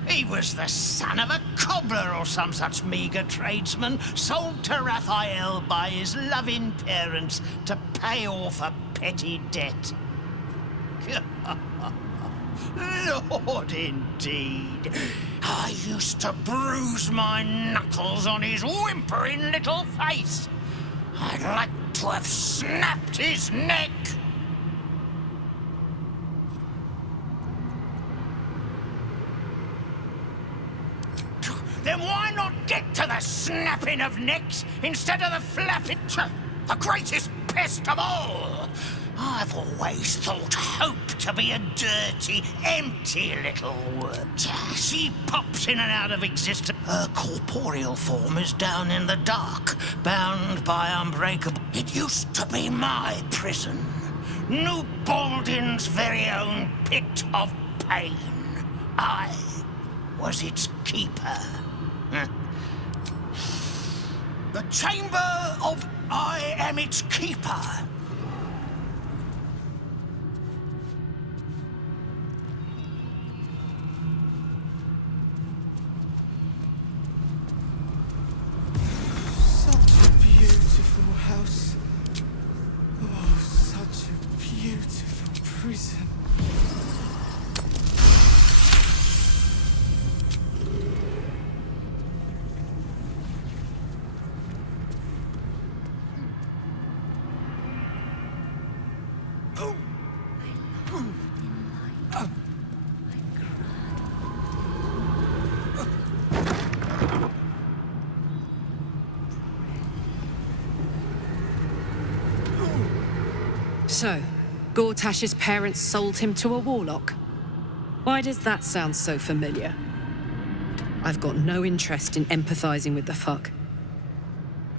He was the son of a cobbler or some such meagre tradesman, sold to Raphael by his loving parents to pay off a petty debt. Lord, indeed. I used to bruise my knuckles on his whimpering little face. I'd like to have snapped his neck. Then why not get to the snapping of necks instead of the flapping? The greatest pest of all. I've always thought Hope to be a dirty, empty little word. She pops in and out of existence. Her corporeal form is down in the dark, bound by unbreakable. It used to be my prison. New Baldin's very own pit of pain. I was its keeper. The chamber of I am its keeper. Such a beautiful house. Oh, such a beautiful prison. So, Gortash's parents sold him to a warlock. Why does that sound so familiar? I've got no interest in empathizing with the fuck.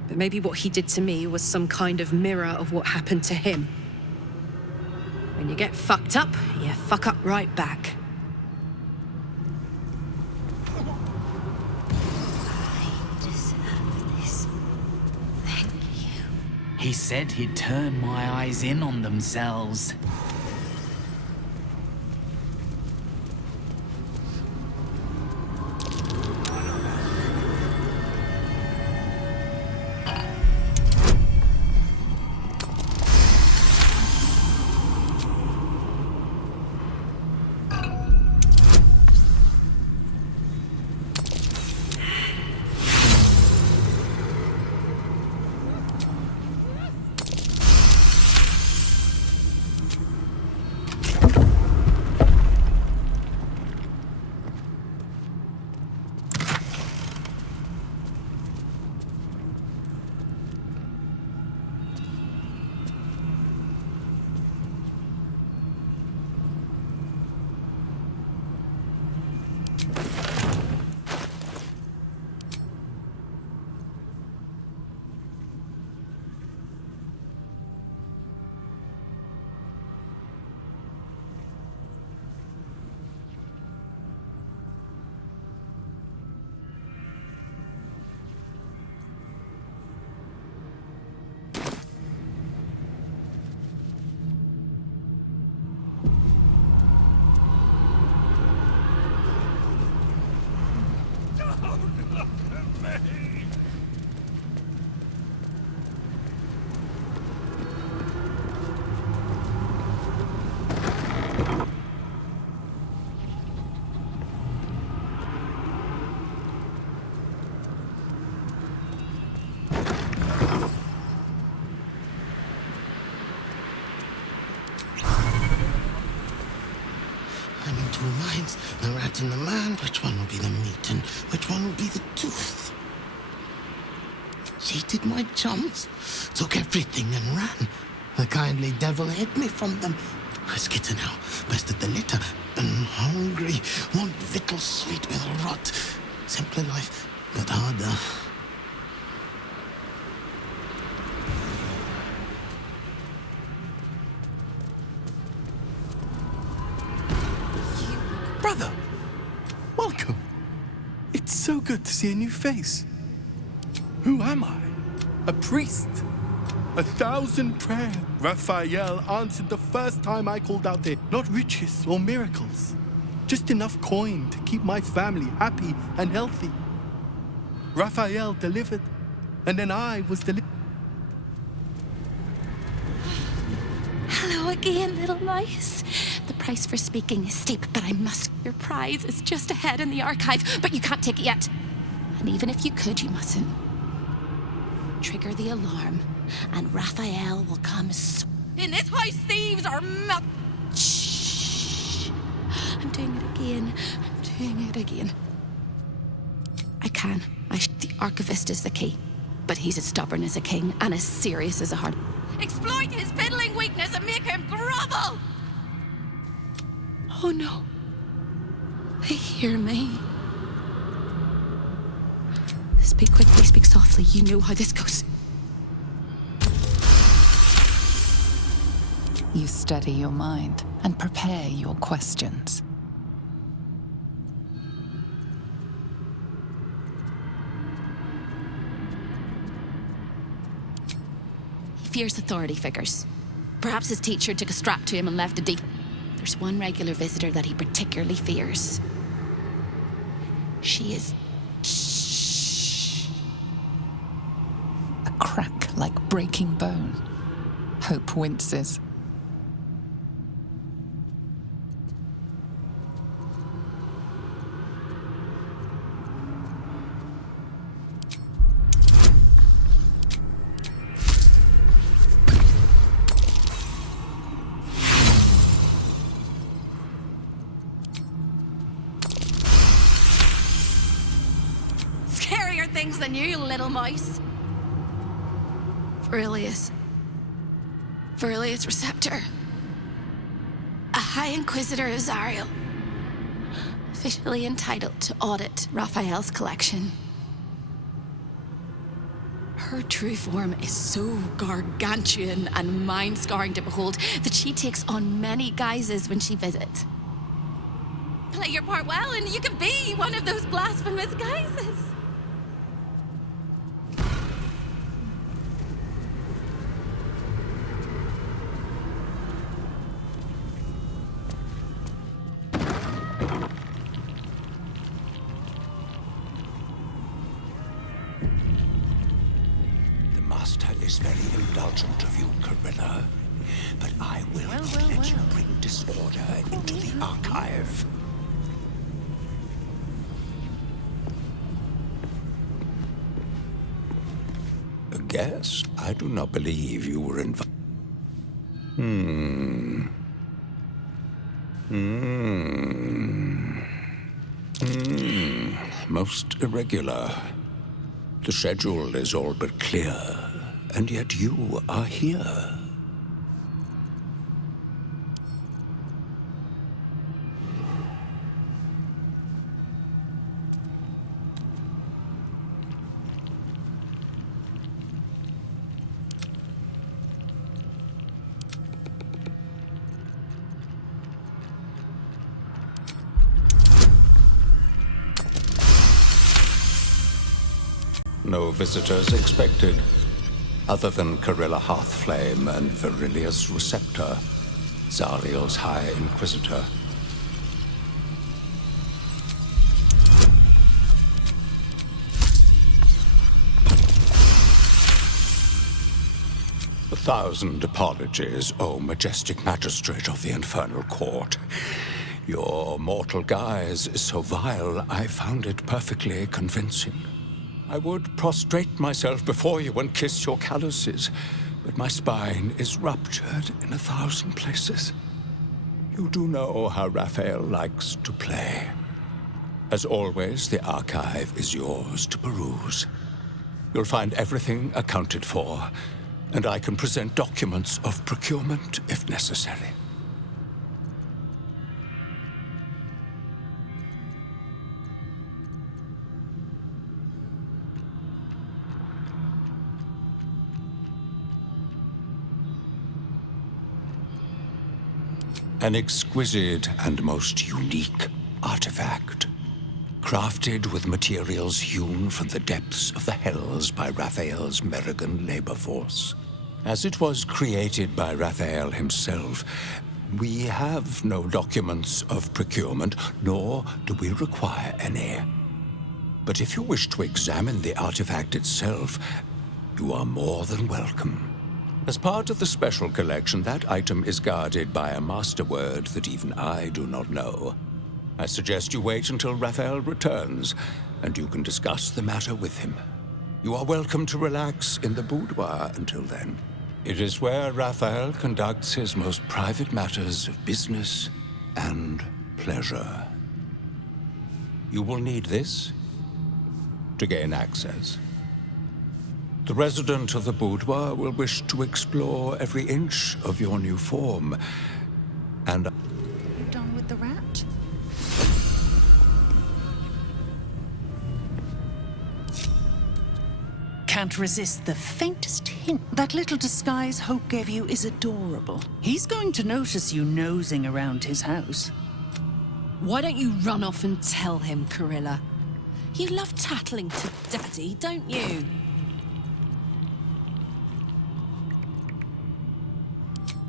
But maybe what he did to me was some kind of mirror of what happened to him. When you get fucked up, you fuck up right back. He said he'd turn my eyes in on themselves. I'm in two minds, the rat and the man. Which one will be the meat and which one will be the tooth? Cheated my chums, took everything and ran. The kindly devil hid me from them. A skitter now, bested the litter, and hungry, want victual sweet with rot. Simpler life, but harder. Brother! Welcome! It's so good to see a new face. Who am I? A priest? 1,000 prayers. Raphael answered the first time I called out there. Not riches or miracles. Just enough coin to keep my family happy and healthy. Raphael delivered, and then I was delivered. Hello again, little mice. The price for speaking is steep, but I must. Your prize is just ahead in the archive, but you can't take it yet. And even if you could, you mustn't. Trigger the alarm, and Raphael will come. In this house, thieves are Shh. I'm doing it again. I'm doing it again. I can. The archivist is the key, but he's as stubborn as a king and as serious as a heart. Exploit his piddling weakness and make him grovel! Oh no. They hear me. Speak quickly, speak softly. You know how this goes. You steady your mind and prepare your questions. He fears authority figures. Perhaps his teacher took a strap to him and left a deep. There's one regular visitor that he particularly fears. She is... A crack like breaking bone. Hope winces. Scarier things than you, little mice. Verilius Receptor. A High Inquisitor of Zariel. Officially entitled to audit Raphael's collection. Her true form is so gargantuan and mind-scarring to behold that she takes on many guises when she visits. Play your part well and you can be one of those blasphemous guises. Is very indulgent of you, Carilla, but I will not let you bring disorder into the archive. A guest? I do not believe you were invited. Most irregular. The schedule is all but clear. And yet you are here. No visitors expected. Other than Carilla Hearthflame and Verilius Receptor, Zariel's High Inquisitor. 1,000 apologies, O majestic magistrate of the Infernal Court. Your mortal guise is so vile, I found it perfectly convincing. I would prostrate myself before you and kiss your calluses, but my spine is ruptured in 1,000 places. You do know how Raphael likes to play. As always, the archive is yours to peruse. You'll find everything accounted for, and I can present documents of procurement if necessary. An exquisite and most unique artifact, crafted with materials hewn from the depths of the hells by Raphael's Merrigan labor force. As it was created by Raphael himself, we have no documents of procurement, nor do we require any. But if you wish to examine the artifact itself, you are more than welcome. As part of the special collection, that item is guarded by a master word that even I do not know. I suggest you wait until Raphael returns, and you can discuss the matter with him. You are welcome to relax in the boudoir until then. It is where Raphael conducts his most private matters of business and pleasure. You will need this to gain access. The resident of the boudoir will wish to explore every inch of your new form, and... You done with the rat? Can't resist the faintest hint. That little disguise Hope gave you is adorable. He's going to notice you nosing around his house. Why don't you run off and tell him, Carilla? You love tattling to Daddy, don't you?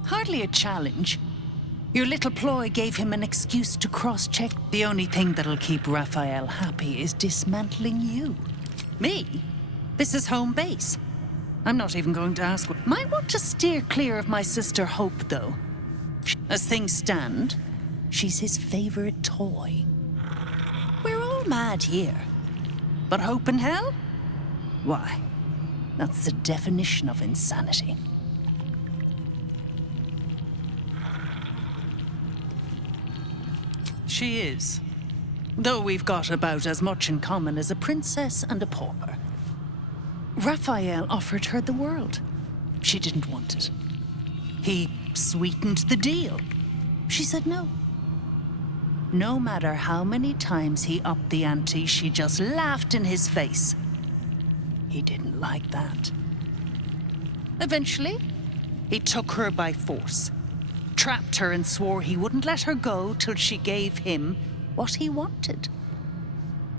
Hardly a challenge. Your little ploy gave him an excuse to cross-check. The only thing that'll keep Raphael happy is dismantling you. Me? This is home base. I'm not even going to ask. Might want to steer clear of my sister Hope, though. As things stand, she's his favorite toy. We're all mad here. But Hope in hell? Why, that's the definition of insanity. She is. Though we've got about as much in common as a princess and a pauper. Raphael offered her the world. She didn't want it. He sweetened the deal. She said no. No matter how many times he upped the ante, she just laughed in his face. He didn't like that. Eventually, he took her by force. Trapped her and swore he wouldn't let her go till she gave him what he wanted.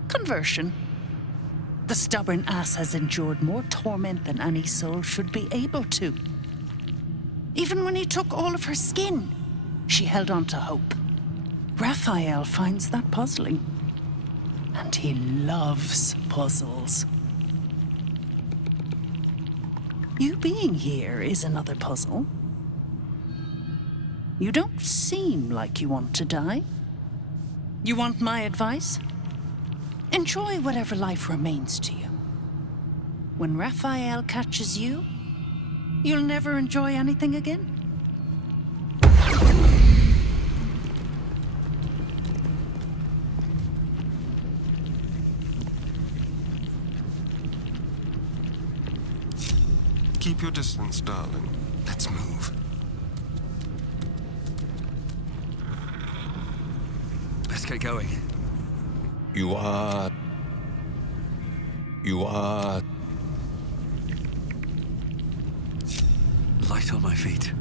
Conversion. The stubborn ass has endured more torment than any soul should be able to. Even when he took all of her skin, she held on to hope. Raphael finds that puzzling. And he loves puzzles. You being here is another puzzle. You don't seem like you want to die. You want my advice? Enjoy whatever life remains to you. When Raphael catches you, you'll never enjoy anything again. Keep your distance, darling. Let's move. Let's get going. You are light on my feet.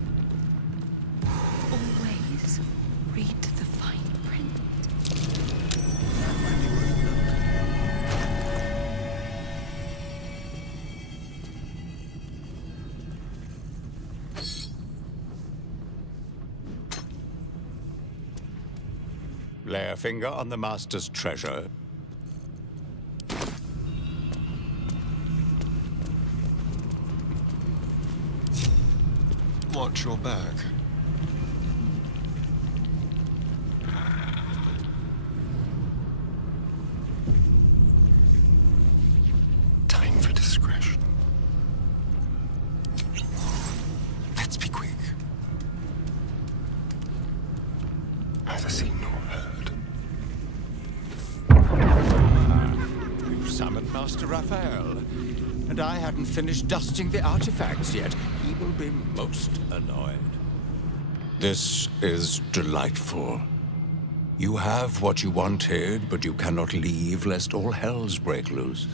Always read the fine print. Lay a finger on the master's treasure. Watch your back. Time for discretion. Let's be quick. Neither seen nor heard. You've summoned Master Raphael, and I hadn't finished dusting the artifacts yet. He will be most annoyed. This is delightful. You have what you wanted, but you cannot leave lest all hells break loose.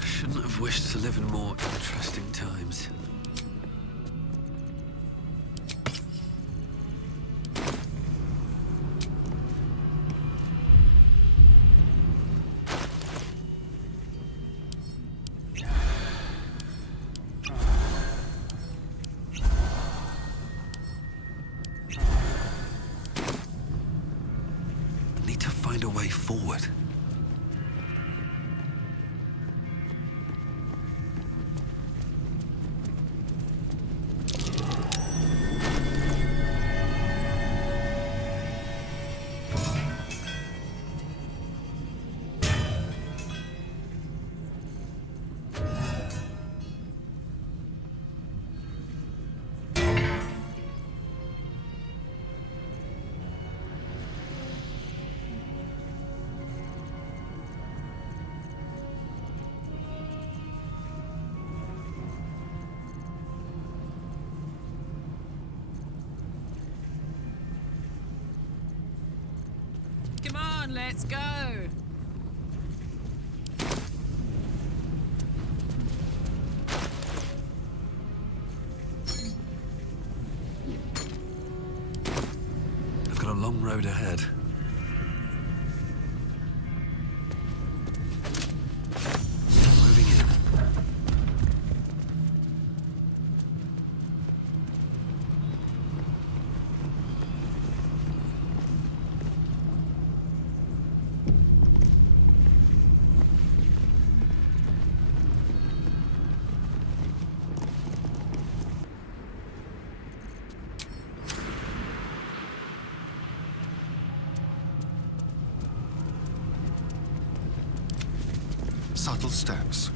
Shouldn't have wished to live in more interesting times. Find a way forward. Come on, let's go. I've got a long road ahead. Moving in. Subtle steps.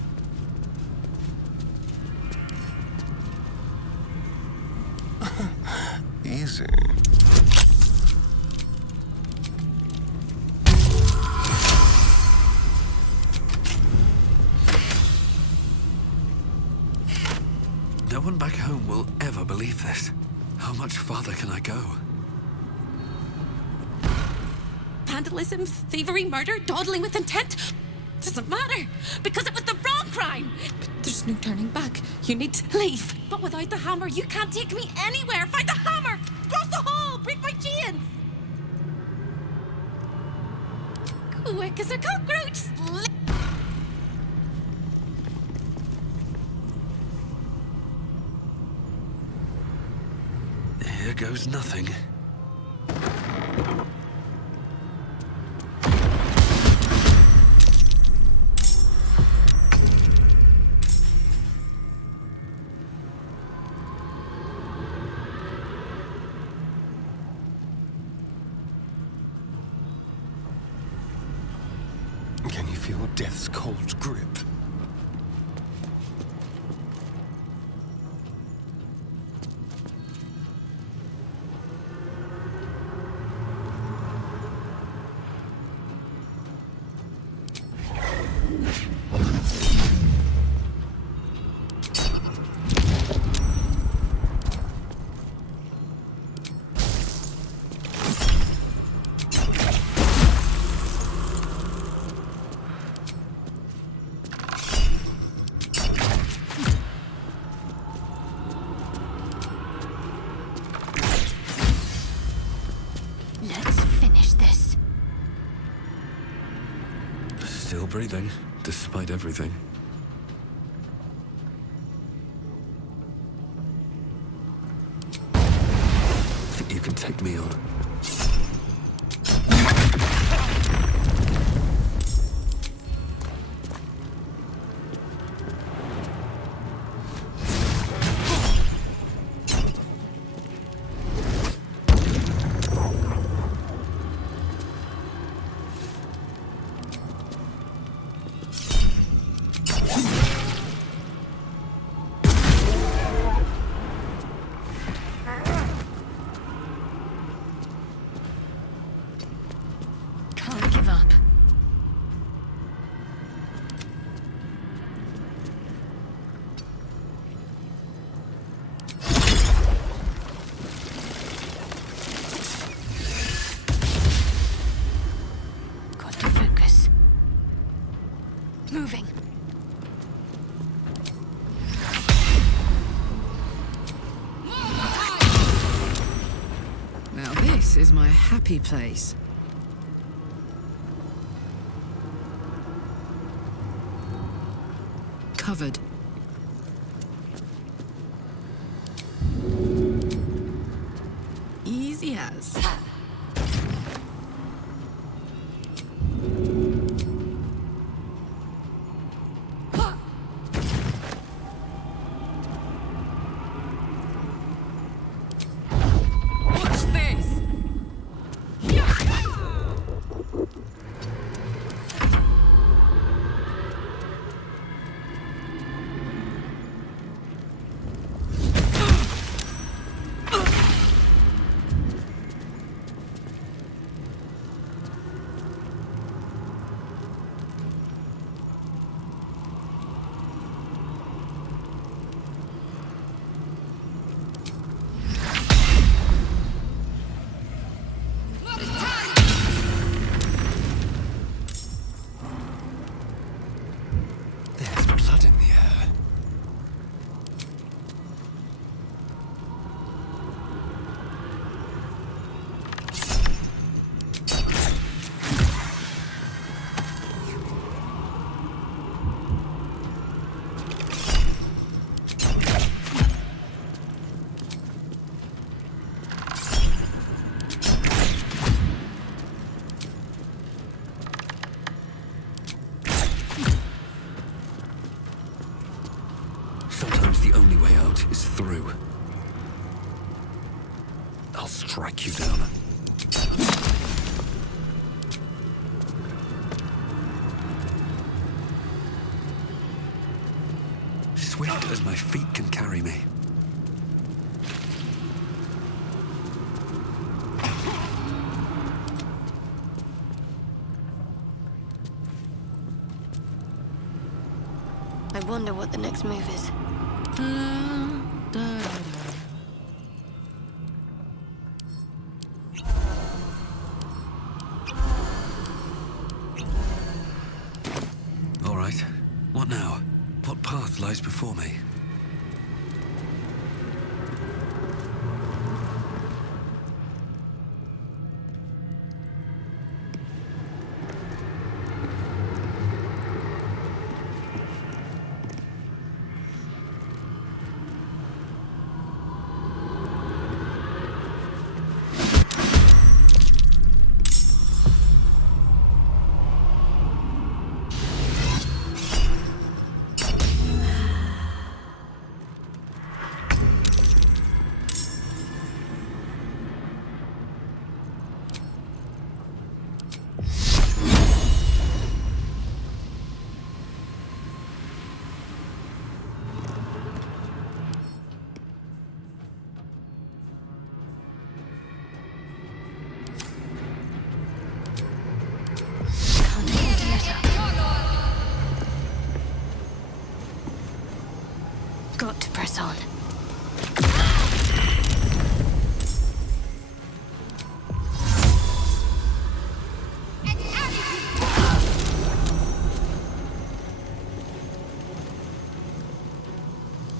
Easy. No one back home will ever believe this. How much farther can I go? Vandalism, thievery, murder, dawdling with intent. Doesn't matter, because it was the wrong crime. But there's no turning back. You need to leave. But without the hammer, you can't take me anywhere. Find the hammer! Cross the hall! Break my chains! Quick as a cockroach! Here goes nothing. Can you feel death's cold grip? Still breathing, despite everything. Think you can take me on? This is my happy place. Covered. Easy as. Watch this! There's blood in the air. Sometimes the only way out is through. I'll strike you down. Swift as my feet can carry me. I wonder what the next move is. All right. What now? What path lies before me? Got to press on.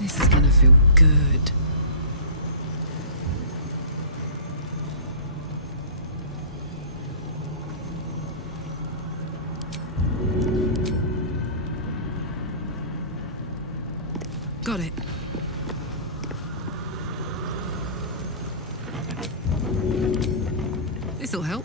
This is gonna feel good. Got it. This'll help.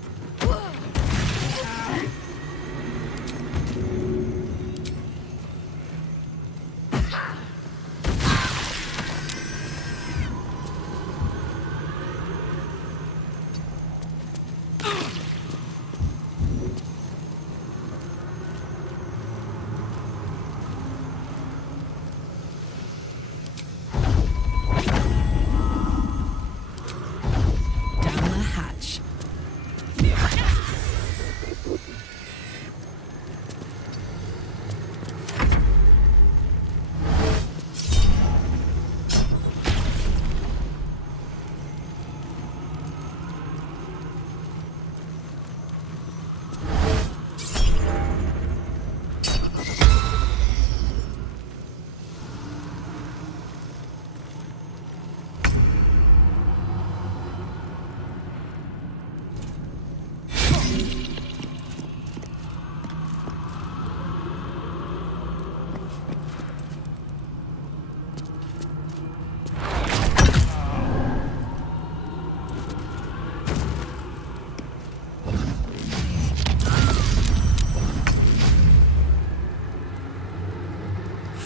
Down the hatch.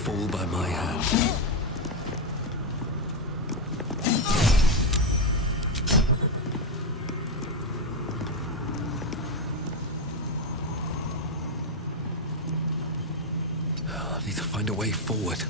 fall by my hand. I need to find a way forward.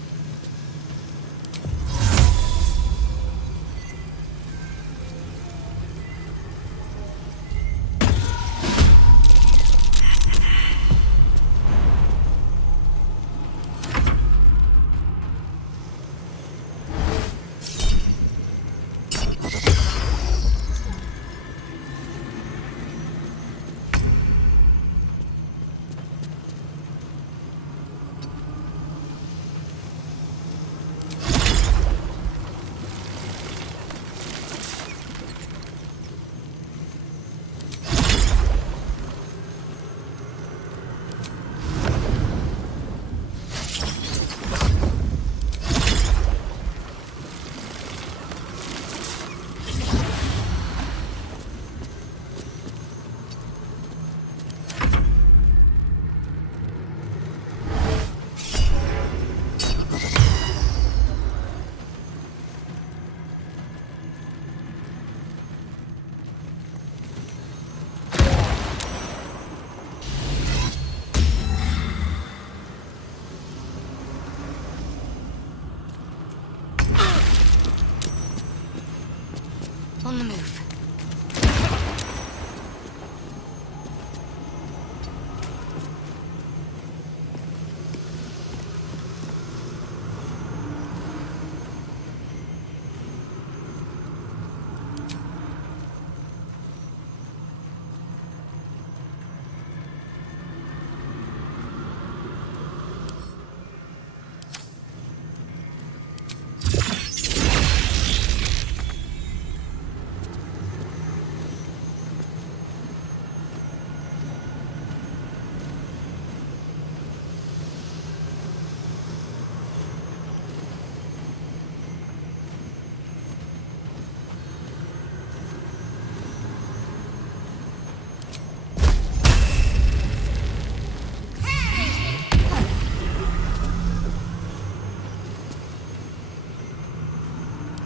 On the move.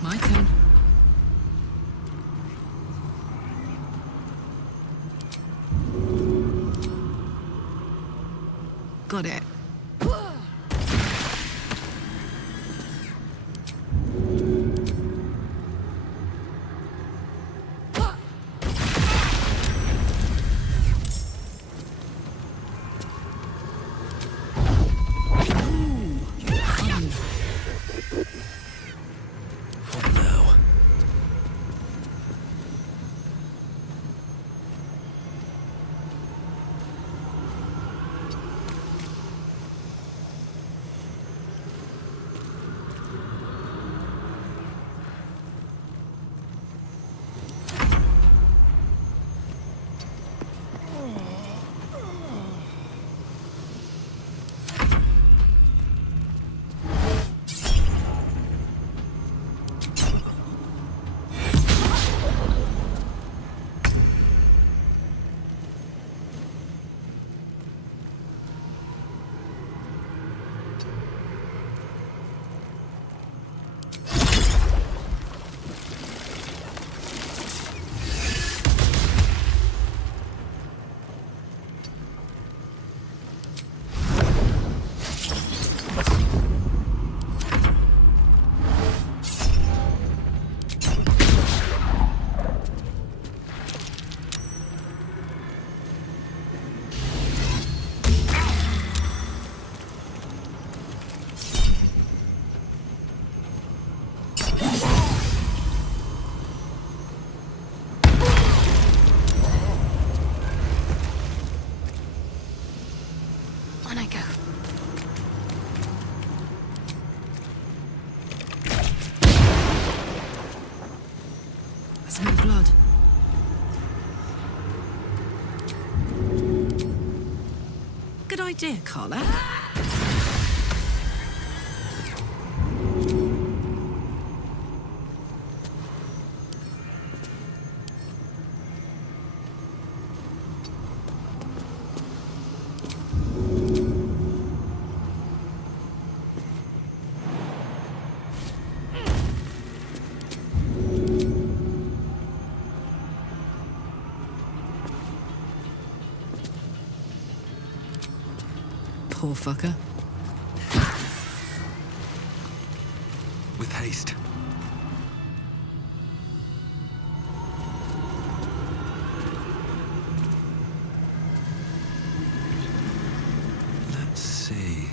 My turn. Got it. On I go. There's more blood. Good idea, Carla. fucker. With haste. Let's see.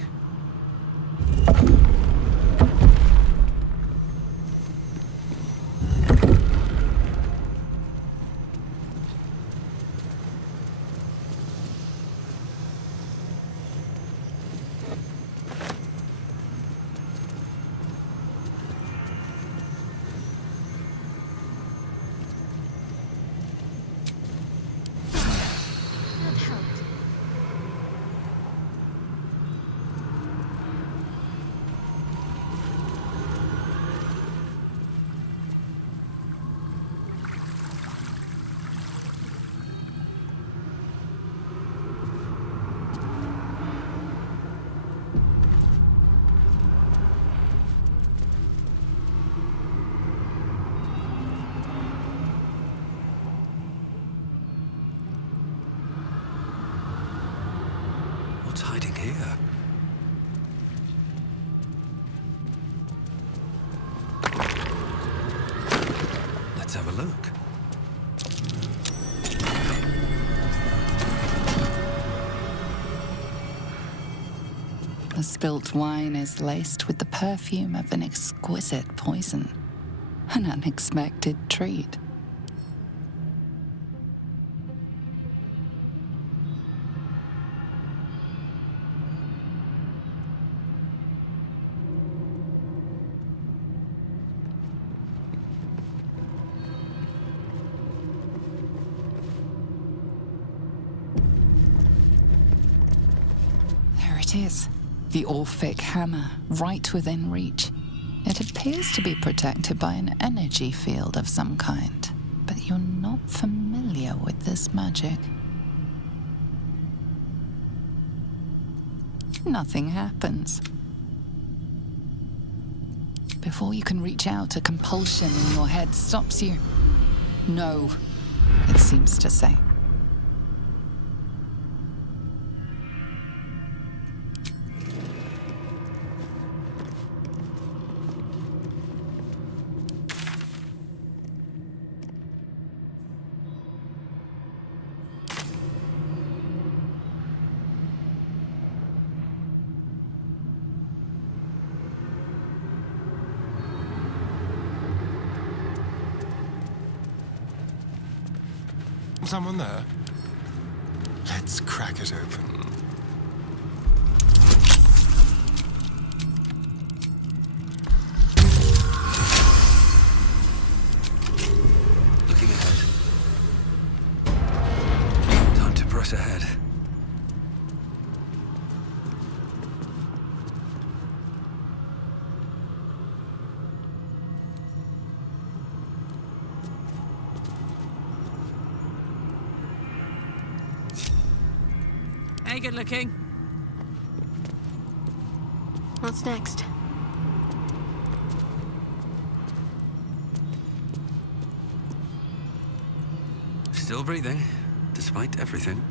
That helped. What's hiding here? Let's have a look. The spilt wine is laced with the perfume of an exquisite poison. An unexpected treat. There it is. The Orphic hammer, right within reach. It appears to be protected by an energy field of some kind, but you're not familiar with this magic. Nothing happens. Before you can reach out, a compulsion in your head stops you. No, it seems to say. Someone there? Let's crack it open. Looking ahead. Time to press ahead. Hey, good looking. What's next? Still breathing, despite everything.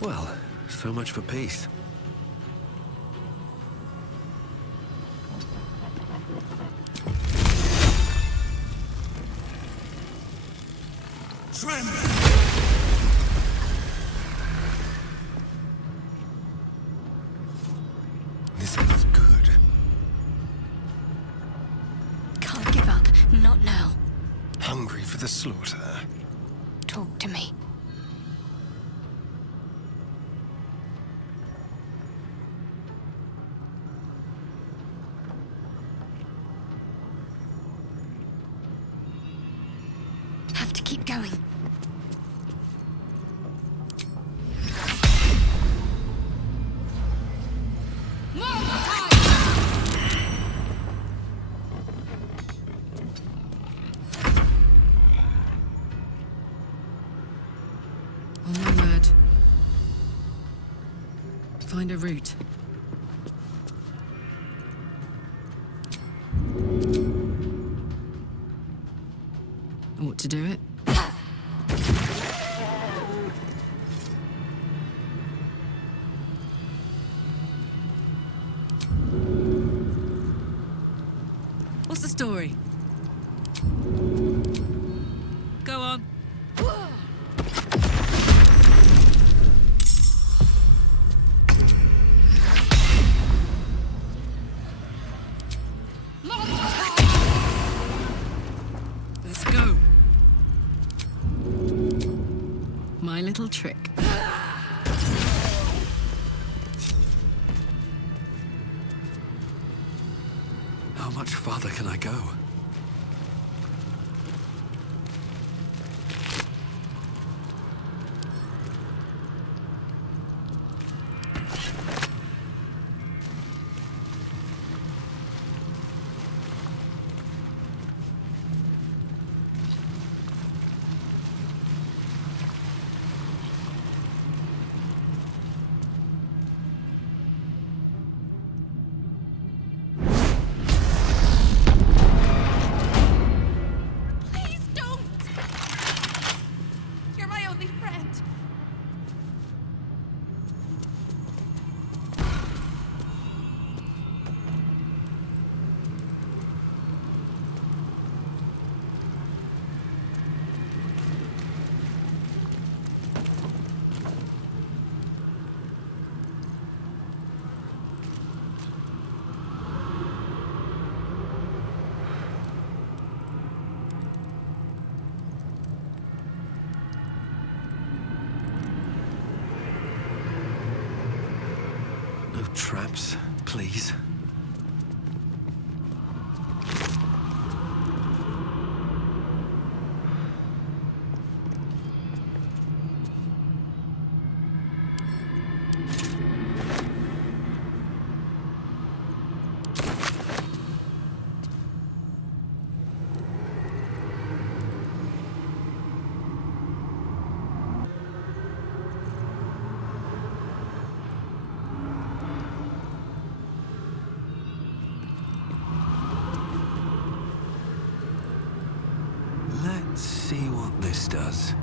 Well, so much for peace. This feels good. Can't give up. Not now. Hungry for the slaughter. Talk to me. Have to keep going. find a route. Ought to do it. What's the story? Go on. Let's go. My little trick. How much farther can I go? Please don't! You're my only friend. No traps, please. Let's see what this does.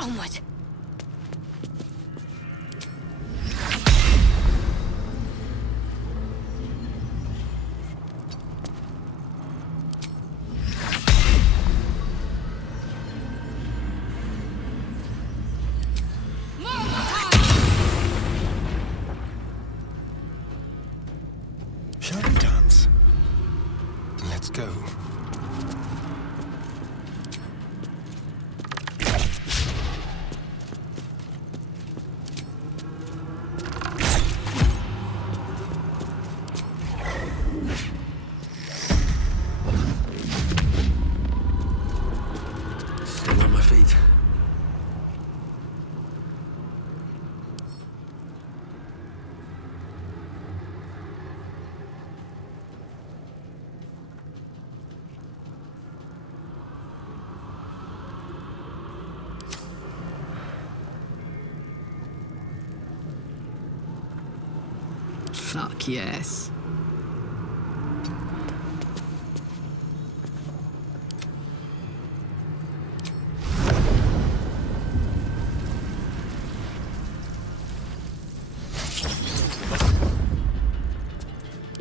Onward. Shall we dance? Let's go. Still on my feet. Fuck yes.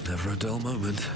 Never a dull moment.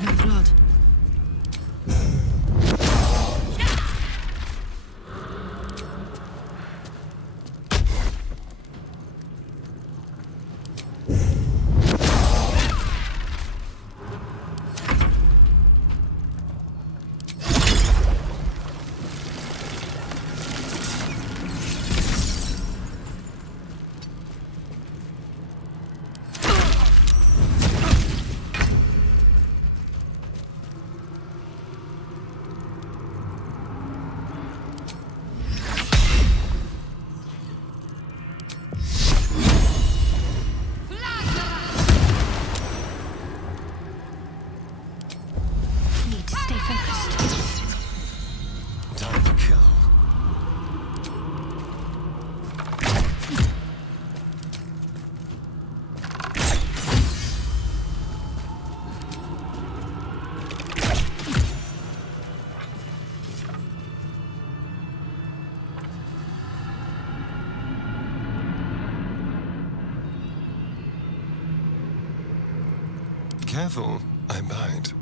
smell blood. Need to stay focused. Time to kill. Careful, I bite.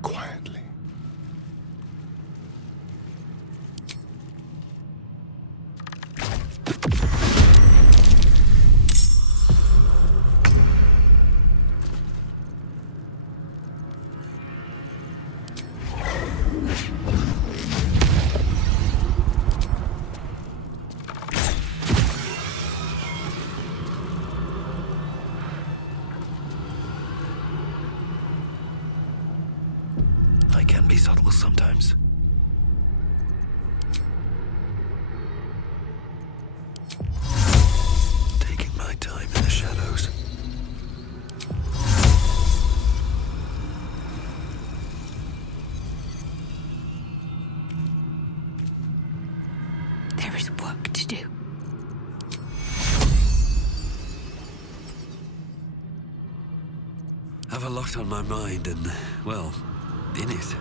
Quietly. I can be subtle sometimes. Taking my time in the shadows. There is work to do. Have a lot on my mind and, well, in it.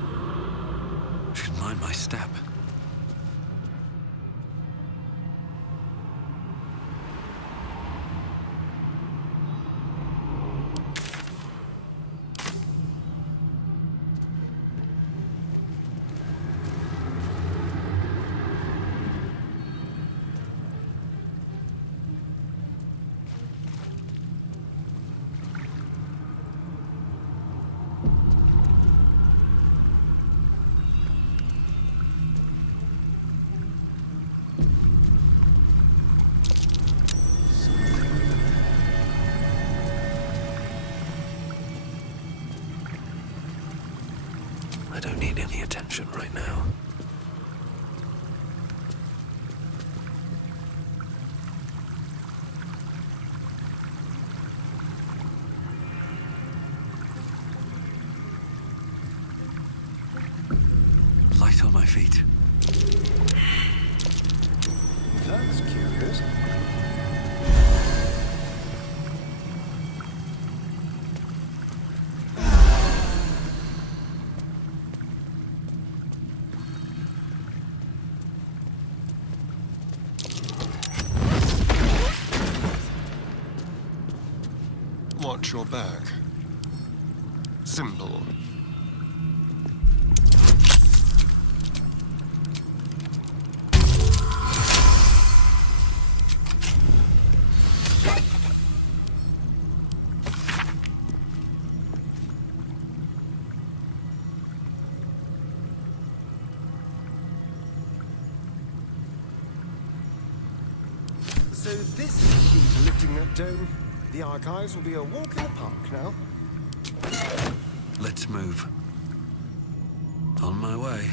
Should mind my step. I don't need any attention right now. Light on my feet. That's curious. Watch your back. Simple. So this is the key to lifting that dome. The archives will be a walk in the park now. Let's move. On my way.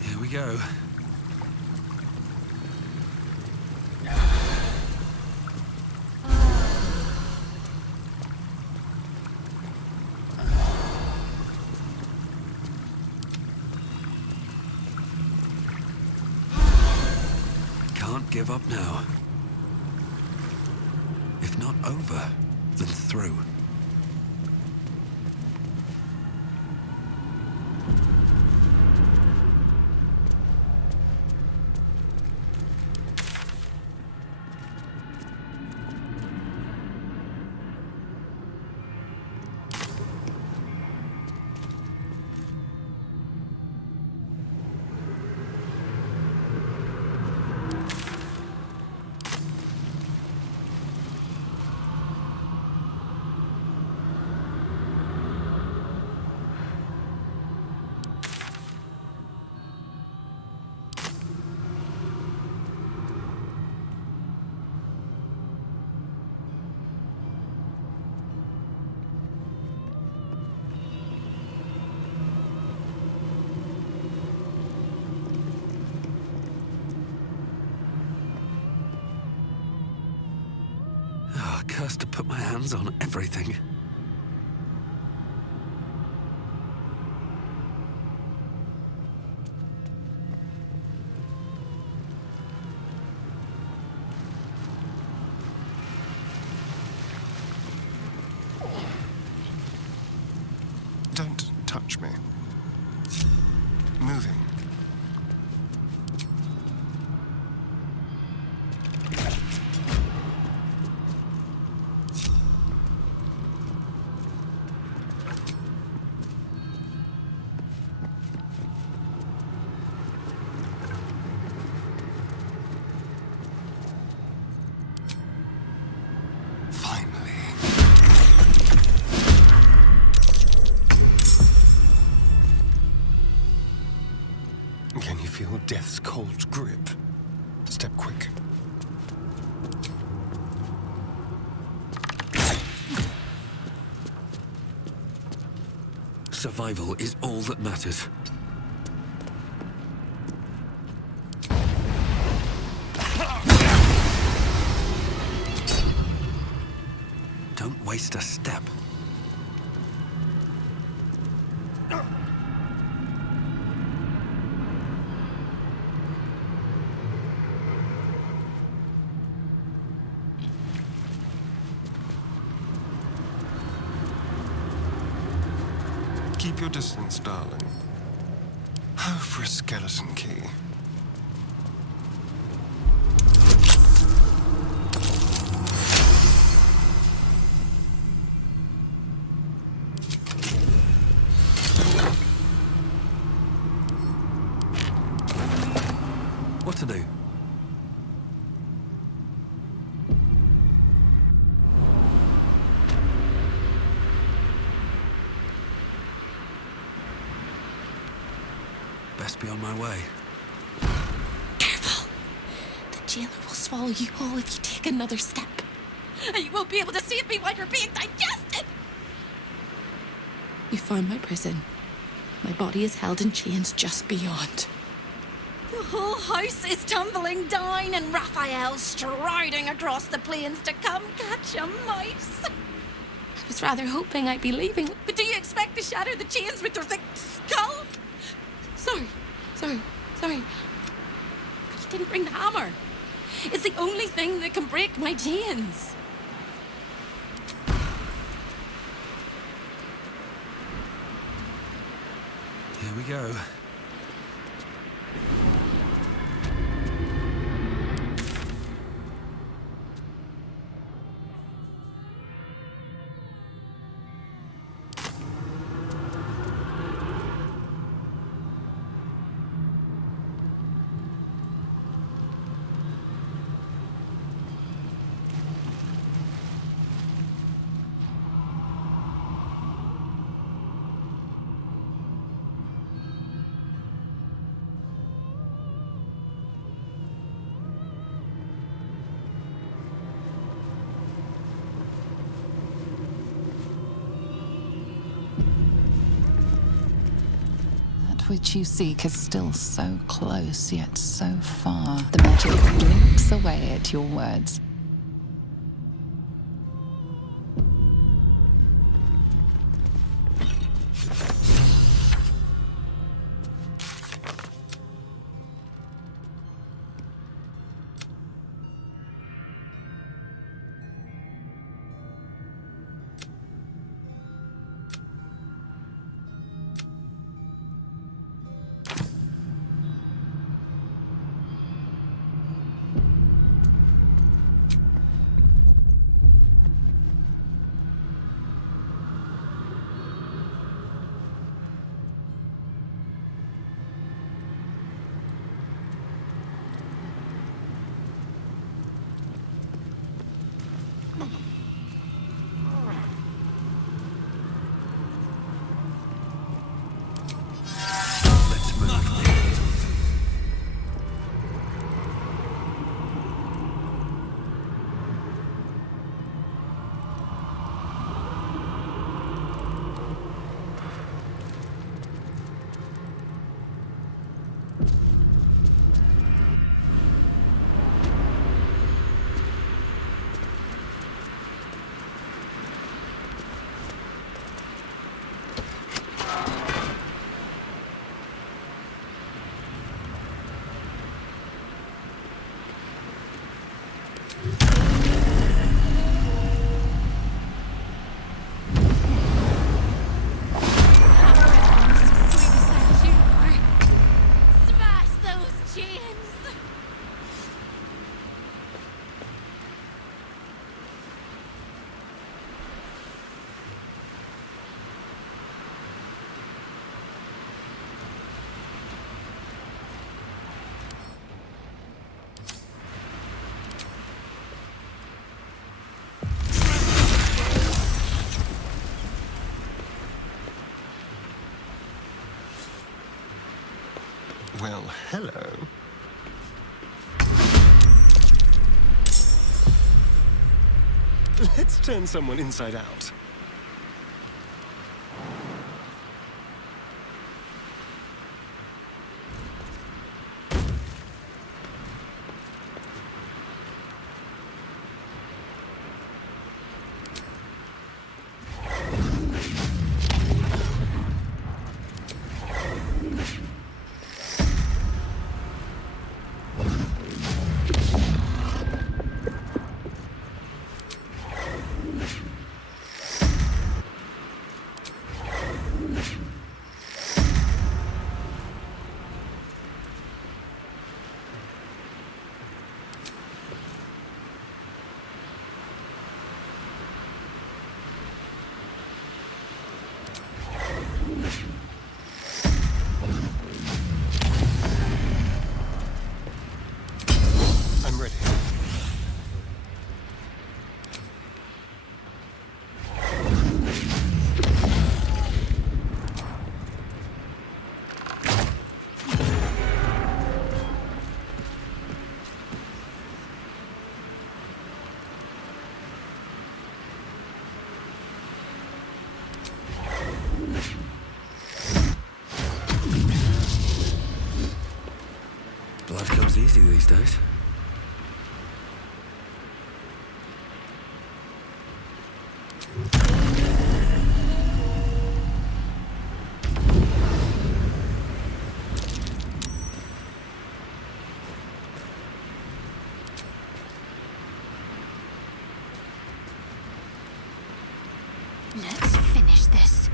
Here we go. Can't give up now. If not over, then through. curse to put my hands on everything. Don't touch me. Moving. Can you feel death's cold grip? Step quick. Survival is all that matters. Don't waste a step. Keep your distance, darling. Oh, for a skeleton key. What to do? Best be on my way. Careful! The jailer will swallow you whole if you take another step. And you won't be able to save me while you're being digested! You found my prison. My body is held in chains just beyond. The whole house is tumbling down and Raphael's striding across the plains to come catch a mouse. I was rather hoping I'd be leaving, but do you expect to shatter the chains with your thick skull? Sorry. But you didn't bring the hammer. It's the only thing that can break my chains. Here we go. Which you seek is still so close, yet so far. The magic blinks away at your words. Well, hello. Let's turn someone inside out. I'm ready. Blood comes easy these days. Let's finish this.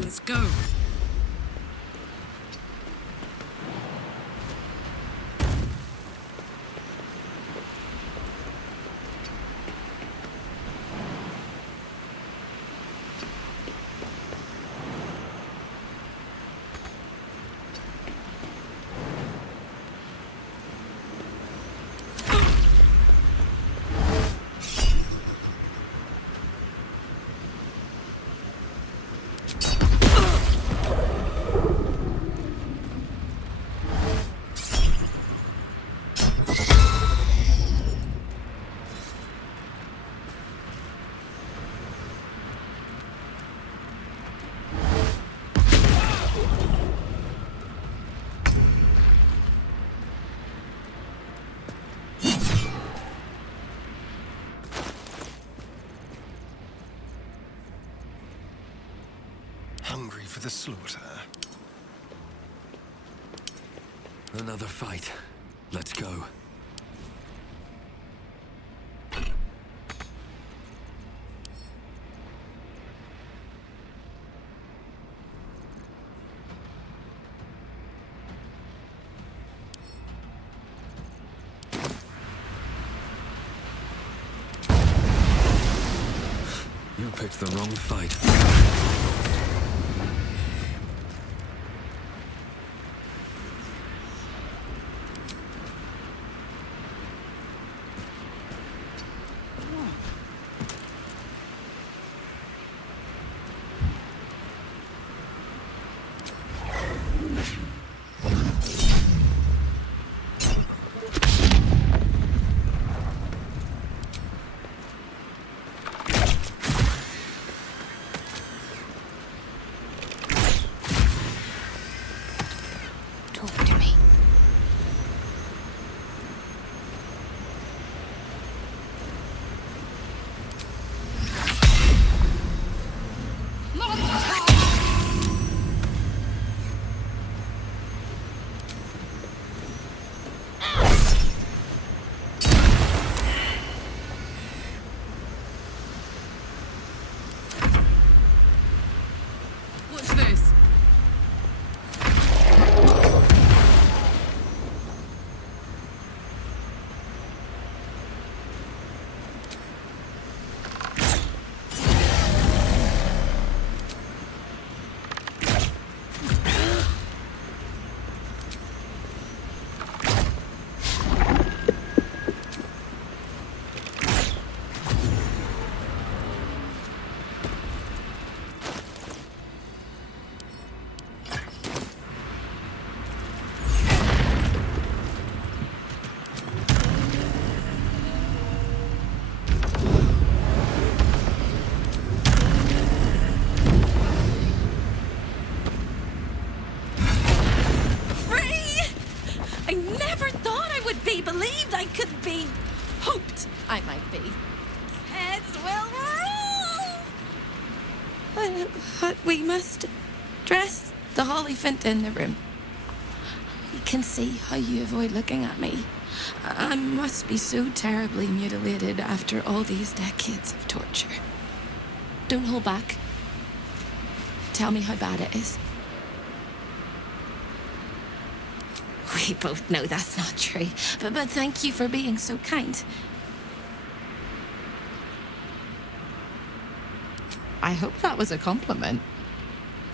Let's go. Hungry for the slaughter. Another fight. Let's go. You picked the wrong fight. I might be. Heads will roll! But we must dress the Hollyphant in the room. You can see how you avoid looking at me. I must be so terribly mutilated after all these decades of torture. Don't hold back. Tell me how bad it is. We both know that's not true, but thank you for being so kind. I hope that was a compliment.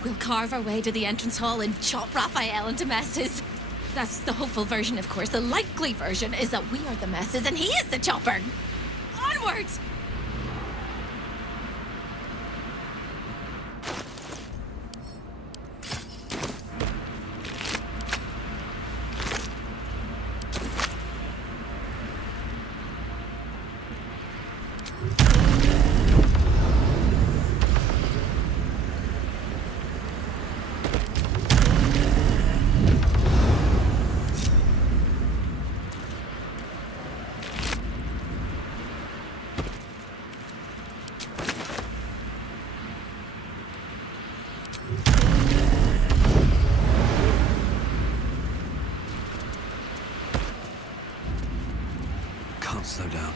We'll carve our way to the entrance hall and chop Raphael into messes. That's the hopeful version, of course. The likely version is that we are the messes and he is the chopper. Onwards! Can't slow down.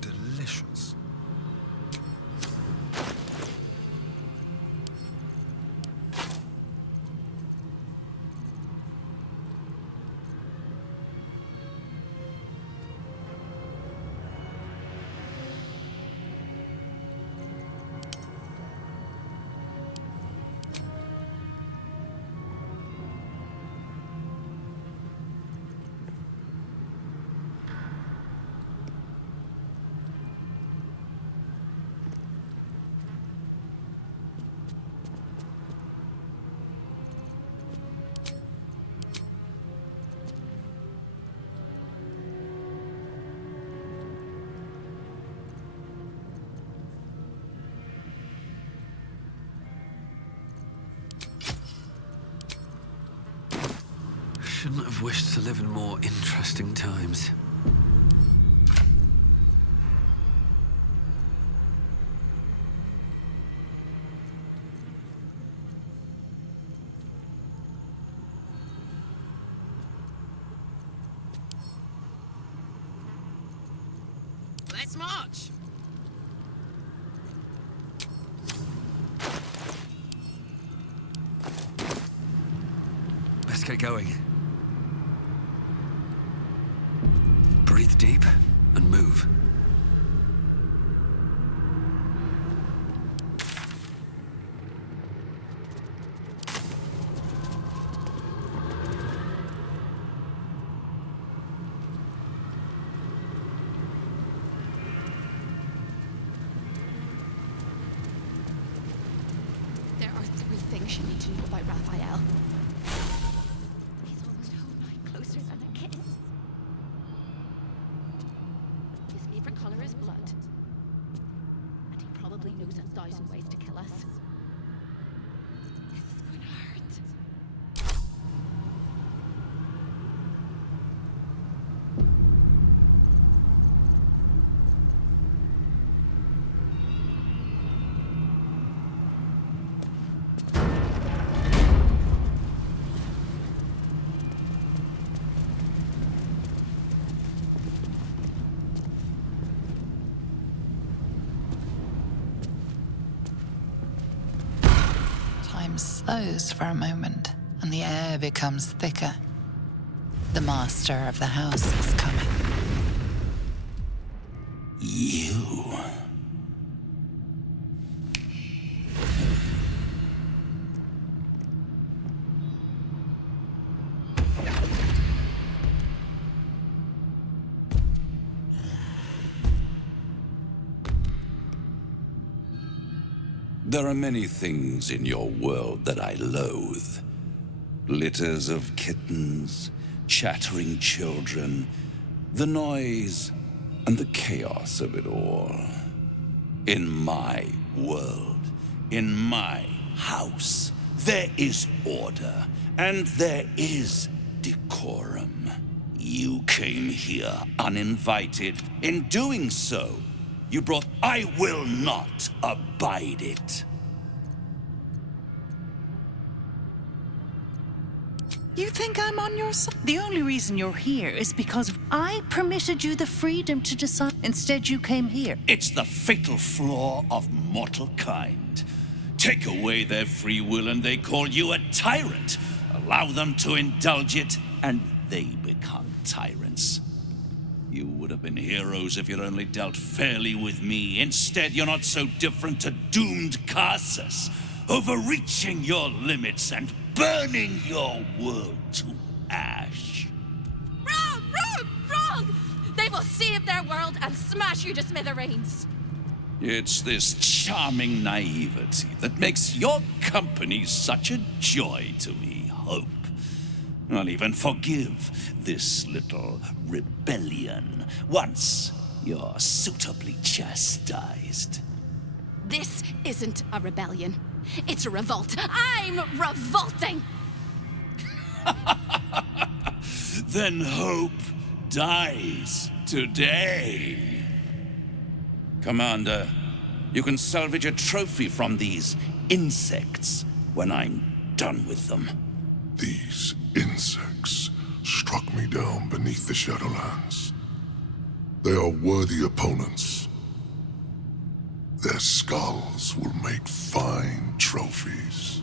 Delicious. Shouldn't have wished to live in more interesting times. Let's march! Let's get going. Breathe deep and move. There are 3 things you need to know about Raphael. He's almost a whole night closer than a kiss. His favorite color is blood. And he probably knows 1,000 ways to kill us. This is going to hurt. Time slows for a moment, and the air becomes thicker. The master of the house is coming. You. There are many things in your world that I loathe. Litters of kittens, chattering children, the noise and the chaos of it all. In my world, in my house, there is order and there is decorum. You came here uninvited. In doing so, you brought, I will not abide it. You think I'm on your side? The only reason you're here is because I permitted you the freedom to decide. Instead, you came here. It's the fatal flaw of mortal kind. Take away their free will and they call you a tyrant. Allow them to indulge it and they become tyrants. You would have been heroes if you'd only dealt fairly with me. Instead, you're not so different to doomed Carsus, overreaching your limits and burning your world to ash. Wrong! They will save their world and smash you to smithereens. It's this charming naivety that makes your company such a joy to me, Hope. I'll even forgive this little rebellion once you're suitably chastised. This isn't a rebellion. It's a revolt. I'm revolting! Then hope dies today. Commander, you can salvage a trophy from these insects when I'm done with them. These insects struck me down beneath the Shadowlands. They are worthy opponents. Their skulls will make fine trophies.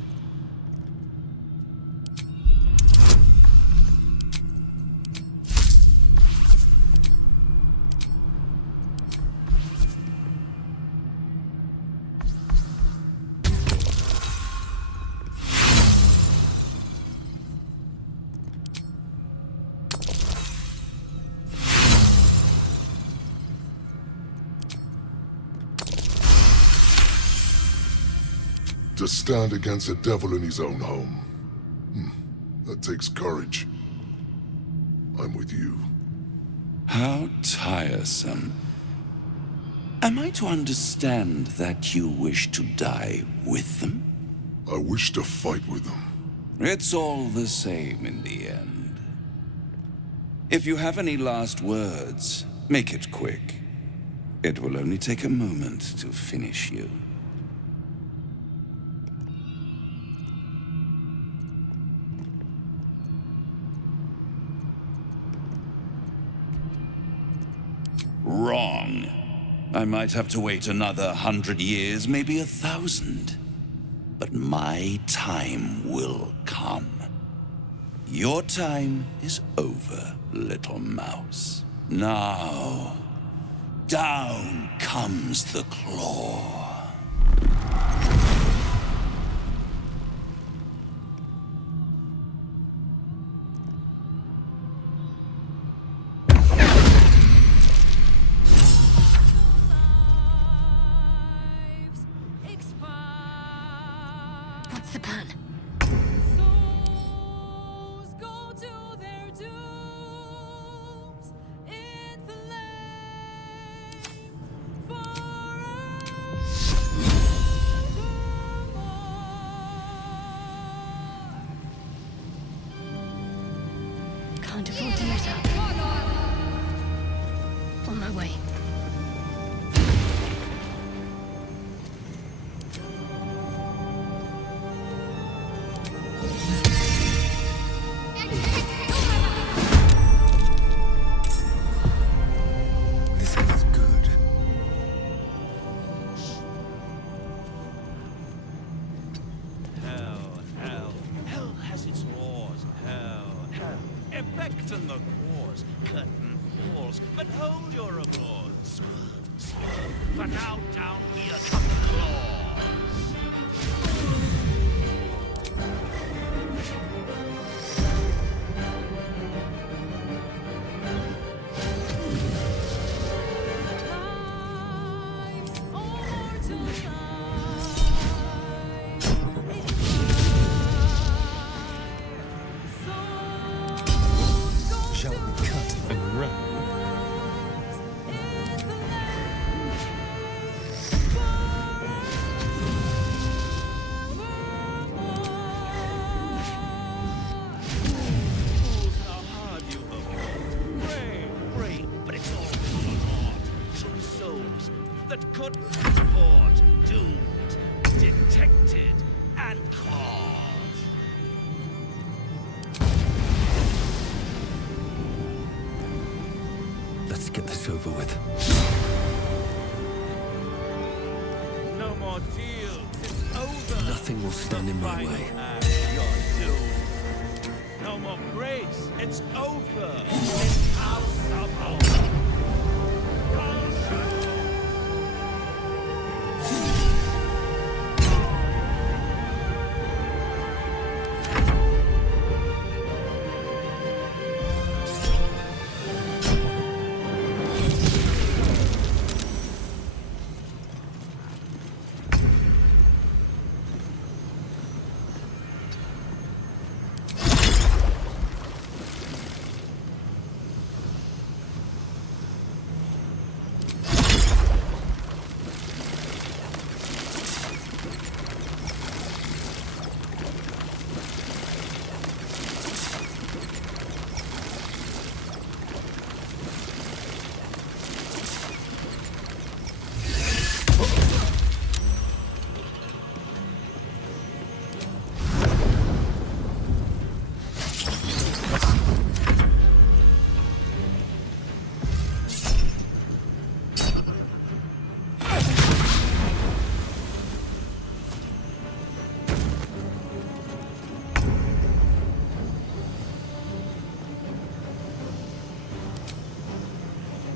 To stand against a devil in his own home. That takes courage. I'm with you. How tiresome. Am I to understand that you wish to die with them? I wish to fight with them. It's all the same in the end. If you have any last words, make it quick. It will only take a moment to finish you. Wrong. I might have to wait another 100 years, maybe 1,000. But my time will come. Your time is over, little mouse. Now, down comes the claw. What's the plan? Can't afford to let up. On my way. This is good. Hell has its laws. Hell. Effect and the cause. Curtain falls. But hold your applause. Swerve. For now down here come the claws. Shall we cut and run? Fools, how hard you look. Brave, but it's all for naught. True souls that couldn't support. Doomed, detected, and caught. Let's get this over with. No more deals. It's over. Nothing will stand in my way. You're doomed. No more grace. It's over. It's House of Hope.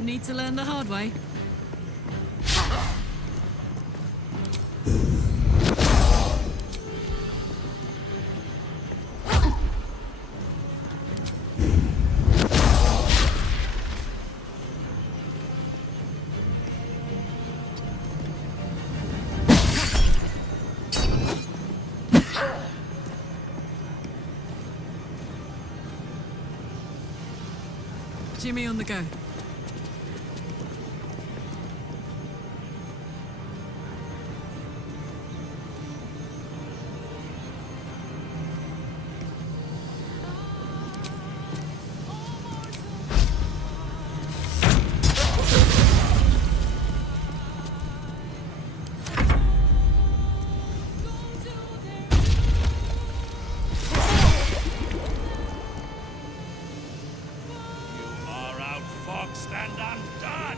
Need to learn the hard way. Jimmy on the go. Foxed and undone!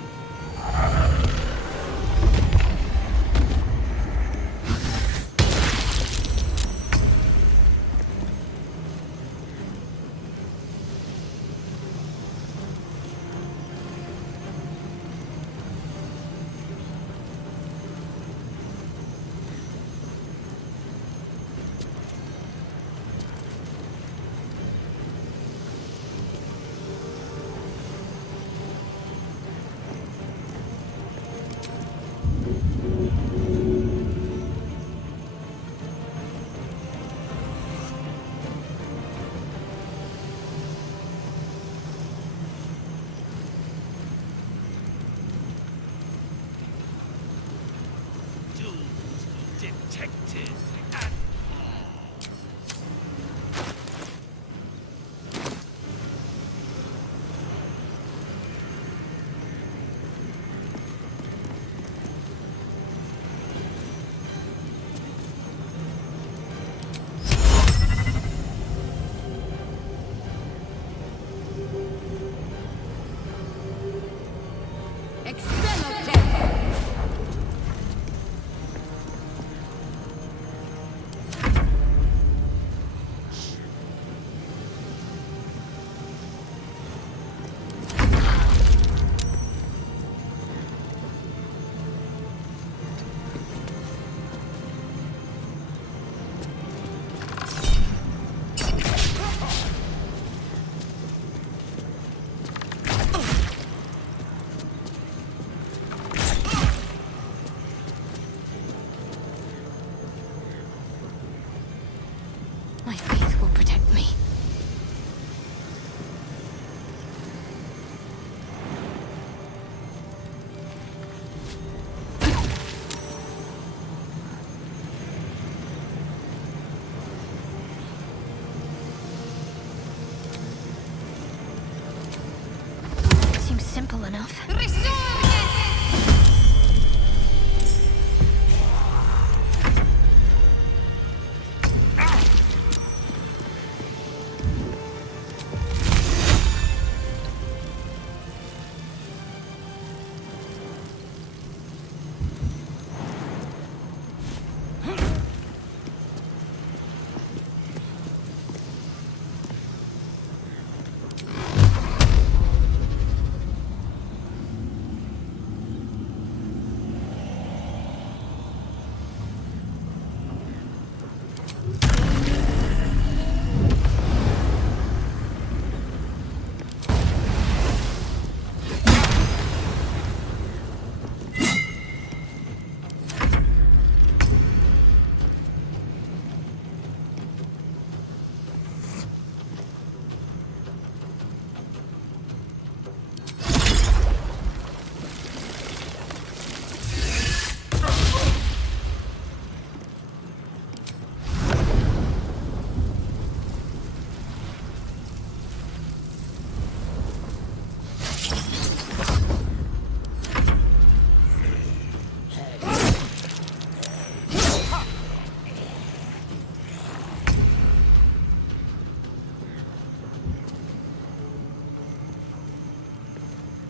seems simple enough.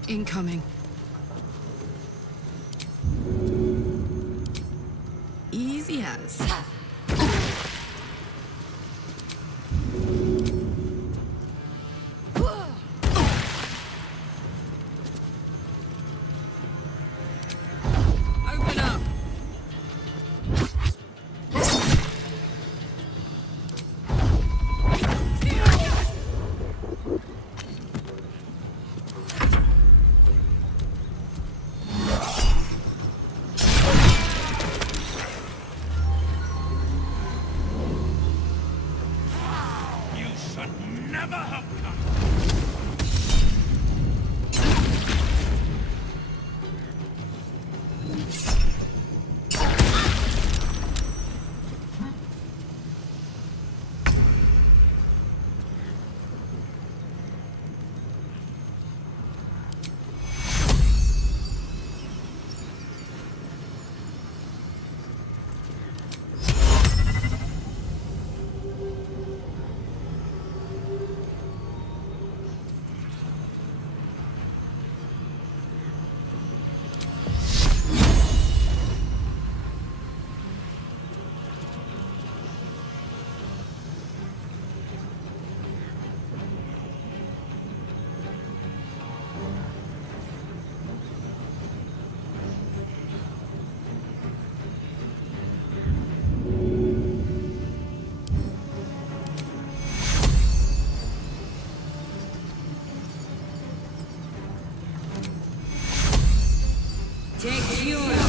Incoming. Easy as. Open up. Never have come. Take yours.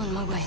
On my way.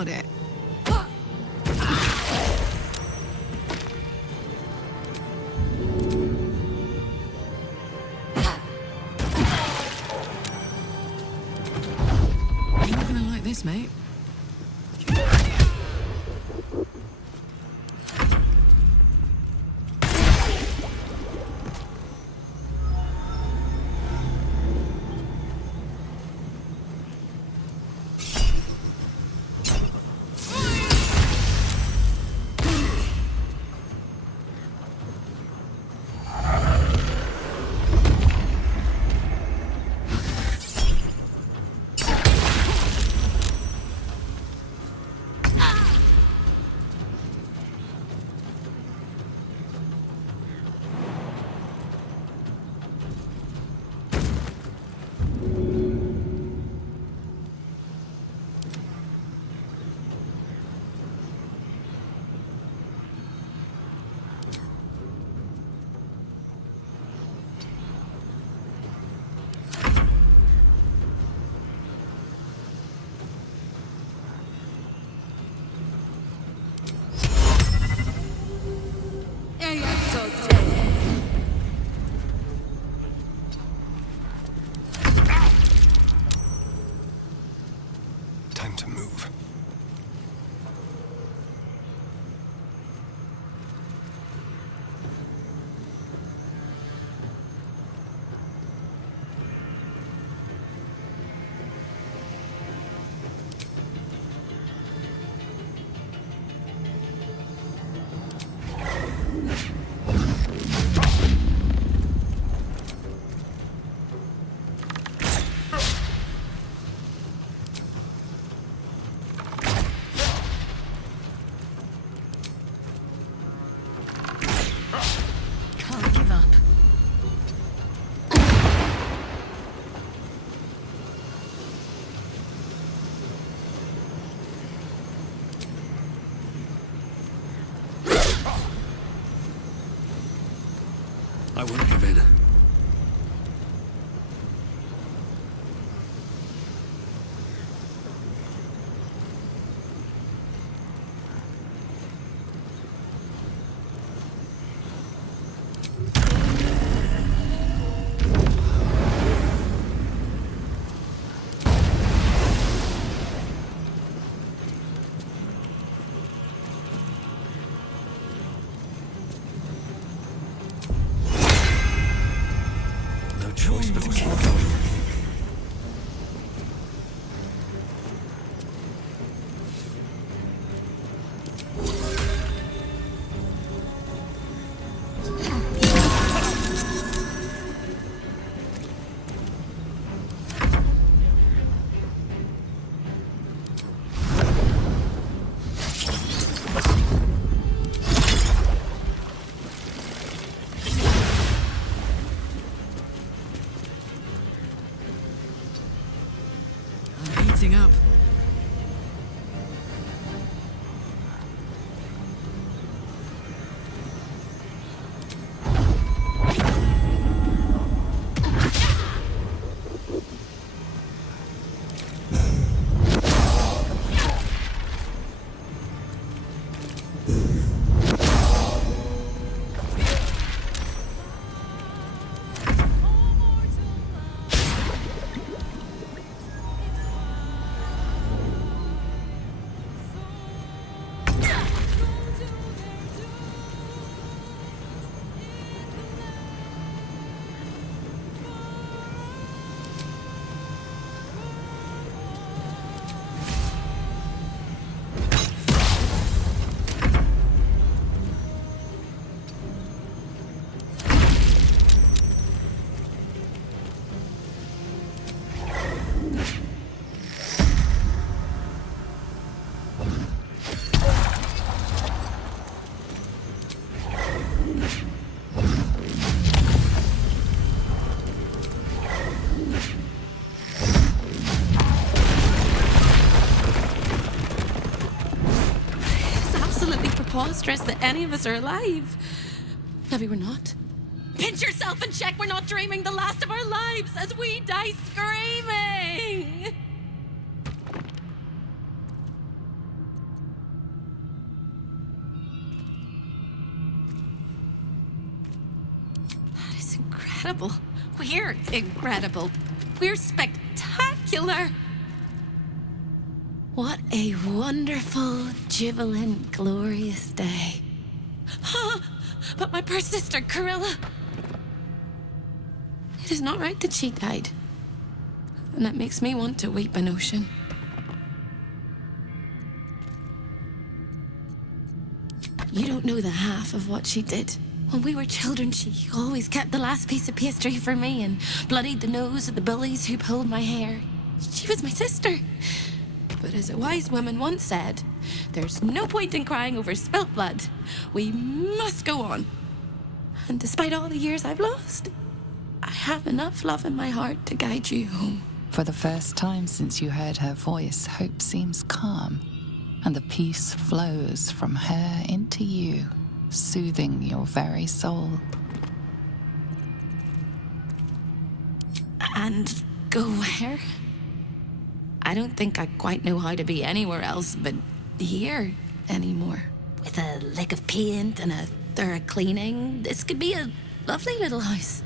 Got it. You're not gonna like this, mate. Time to move. Can't give up. I won't give in. No choice but to keep going. I'm heating up. preposterous that any of us are alive. Maybe we're not. Pinch yourself and check we're not dreaming the last of our lives as we die screaming! incredible. We're incredible. We're spectacular. What a wonderful, jubilant, glorious day. But my poor sister, Corilla. It is not right that she died. And that makes me want to weep an ocean. You don't know the half of what she did. When we were children, she always kept the last piece of pastry for me and bloodied the nose of the bullies who pulled my hair. She was my sister. But as a wise woman once said, there's no point in crying over spilt blood. We must go on. And despite all the years I've lost, I have enough love in my heart to guide you home. For the first time since you heard her voice, Hope seems calm, and the peace flows from her into you, soothing your very soul. And go where? I don't think I quite know how to be anywhere else but here anymore. With a lick of paint and a thorough cleaning, this could be a lovely little house.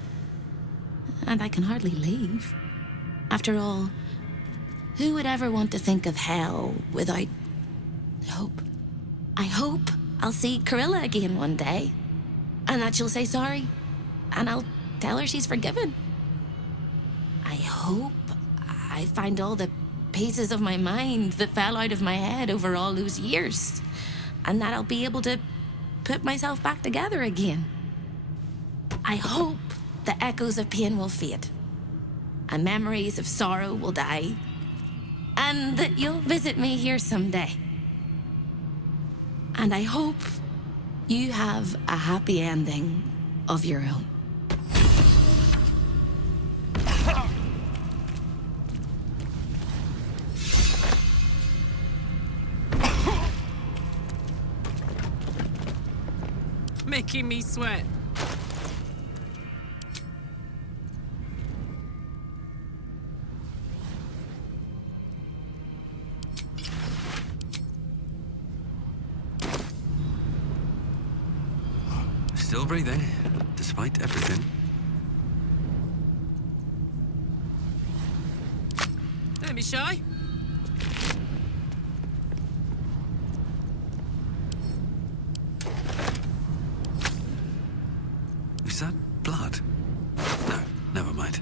And I can hardly leave. After all, who would ever want to think of hell without hope? I hope I'll see Corilla again one day, and that she'll say sorry, and I'll tell her she's forgiven. I hope I find all the pieces of my mind that fell out of my head over all those years, and that I'll be able to put myself back together again. I hope the echoes of pain will fade, and memories of sorrow will die, and that you'll visit me here someday. And I hope you have a happy ending of your own. Making me sweat. Still breathing, despite everything. Don't be shy. Is that blood? No, never mind.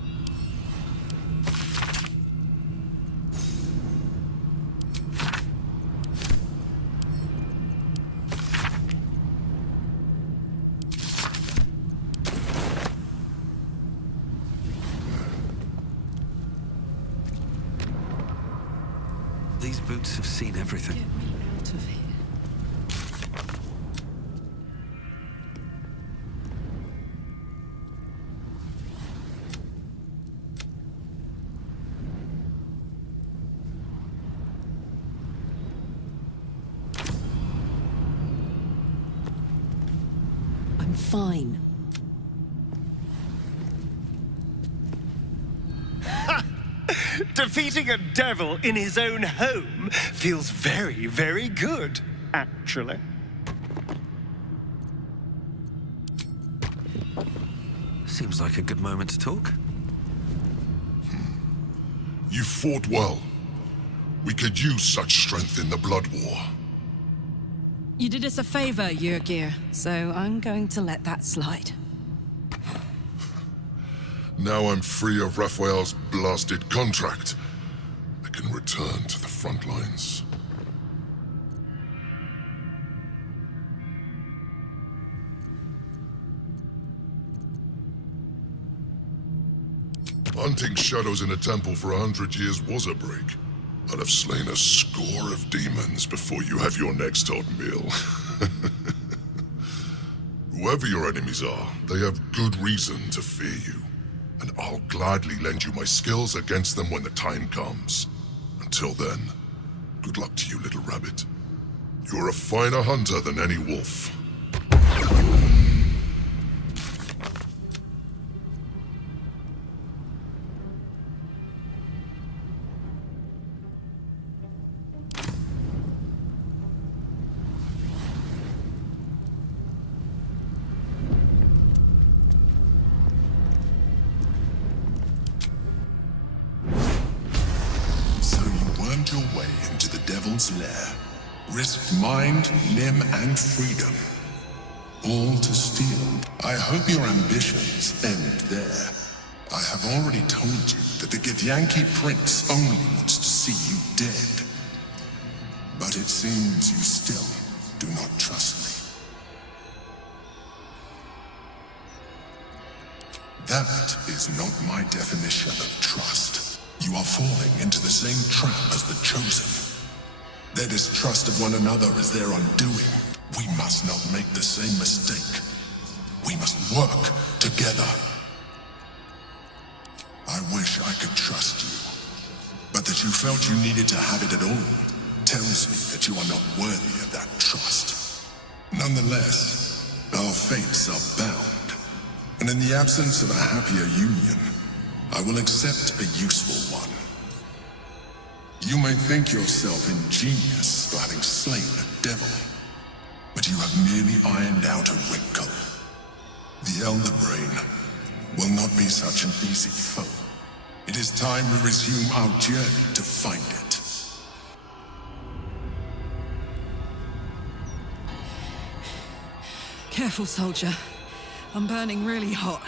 These boots have seen everything. Get me out of here. I'm fine. Defeating a devil in his own home feels very, very good, actually. Seems like a good moment to talk. You fought well. We could use such strength in the Blood War. You did us a favor, Yrgir, so I'm going to let that slide. Now I'm free of Raphael's blasted contract. I can return to the front lines. Hunting shadows in a temple for 100 years was a break. I'd have slain a score of demons before you have your next odd meal. Whoever your enemies are, they have good reason to fear you. And I'll gladly lend you my skills against them when the time comes. Until then, good luck to you, little rabbit. You're a finer hunter than any wolf. your way into the Devil's Lair, risked mind, limb, and freedom, all to steal. I hope your ambitions end there. I have already told you that the Githyanki Prince only wants to see you dead. But it seems you still do not trust me. That is not my definition of trust. You are falling into the same trap as the Chosen. Their distrust of one another is their undoing. We must not make the same mistake. We must work together. I wish I could trust you, but that you felt you needed to have it at all tells me that you are not worthy of that trust. Nonetheless, our fates are bound, and in the absence of a happier union, I will accept a useful one. You may think yourself ingenious for having slain a devil, but you have merely ironed out a wrinkle. The Elder Brain will not be such an easy foe. It is time we resume our journey to find it. Careful, soldier. I'm burning really hot.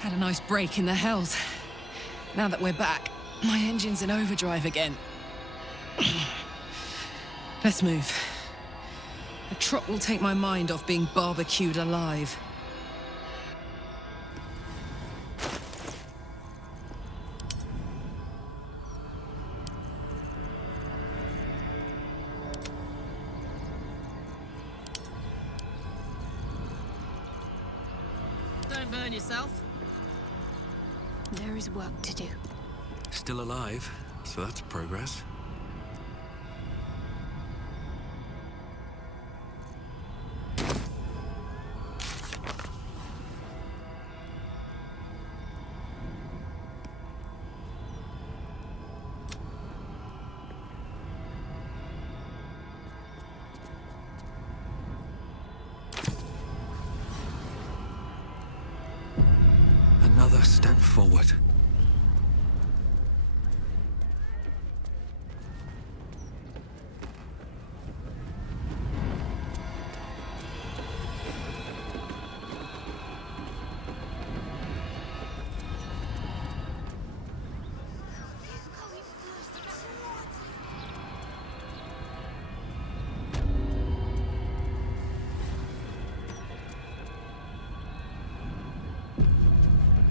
Had a nice break in the hells. Now that we're back, my engine's in overdrive again. Let's move. A trot will take my mind off being barbecued alive. Don't burn yourself. There is work to do. Still alive, so that's progress. Another step forward.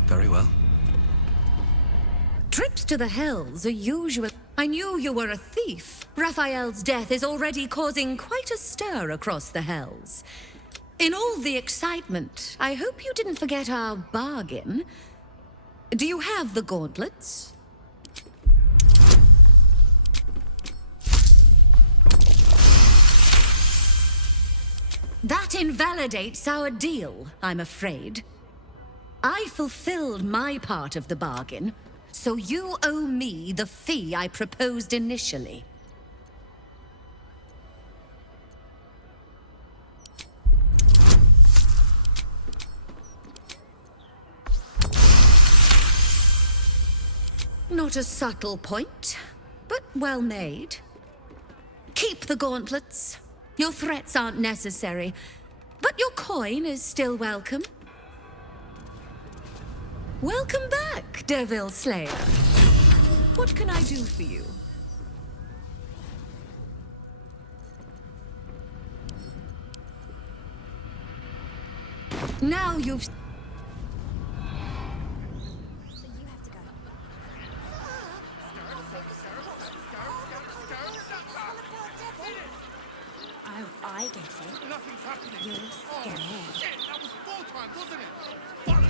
Very well. Trips to the hells are usual. I knew you were a thief. Raphael's death is already causing quite a stir across the hells. In all the excitement, I hope you didn't forget our bargain. Do you have the gauntlets? That invalidates our deal, I'm afraid. I fulfilled my part of the bargain, so you owe me the fee I proposed initially. Not a subtle point, but well made. Keep the gauntlets. Your threats aren't necessary, but your coin is still welcome. Welcome back, Devil Slayer. What can I do for you? Now you've... I get it. Nothing's happening. You're scared. Oh, shit, that was 4 times, wasn't it?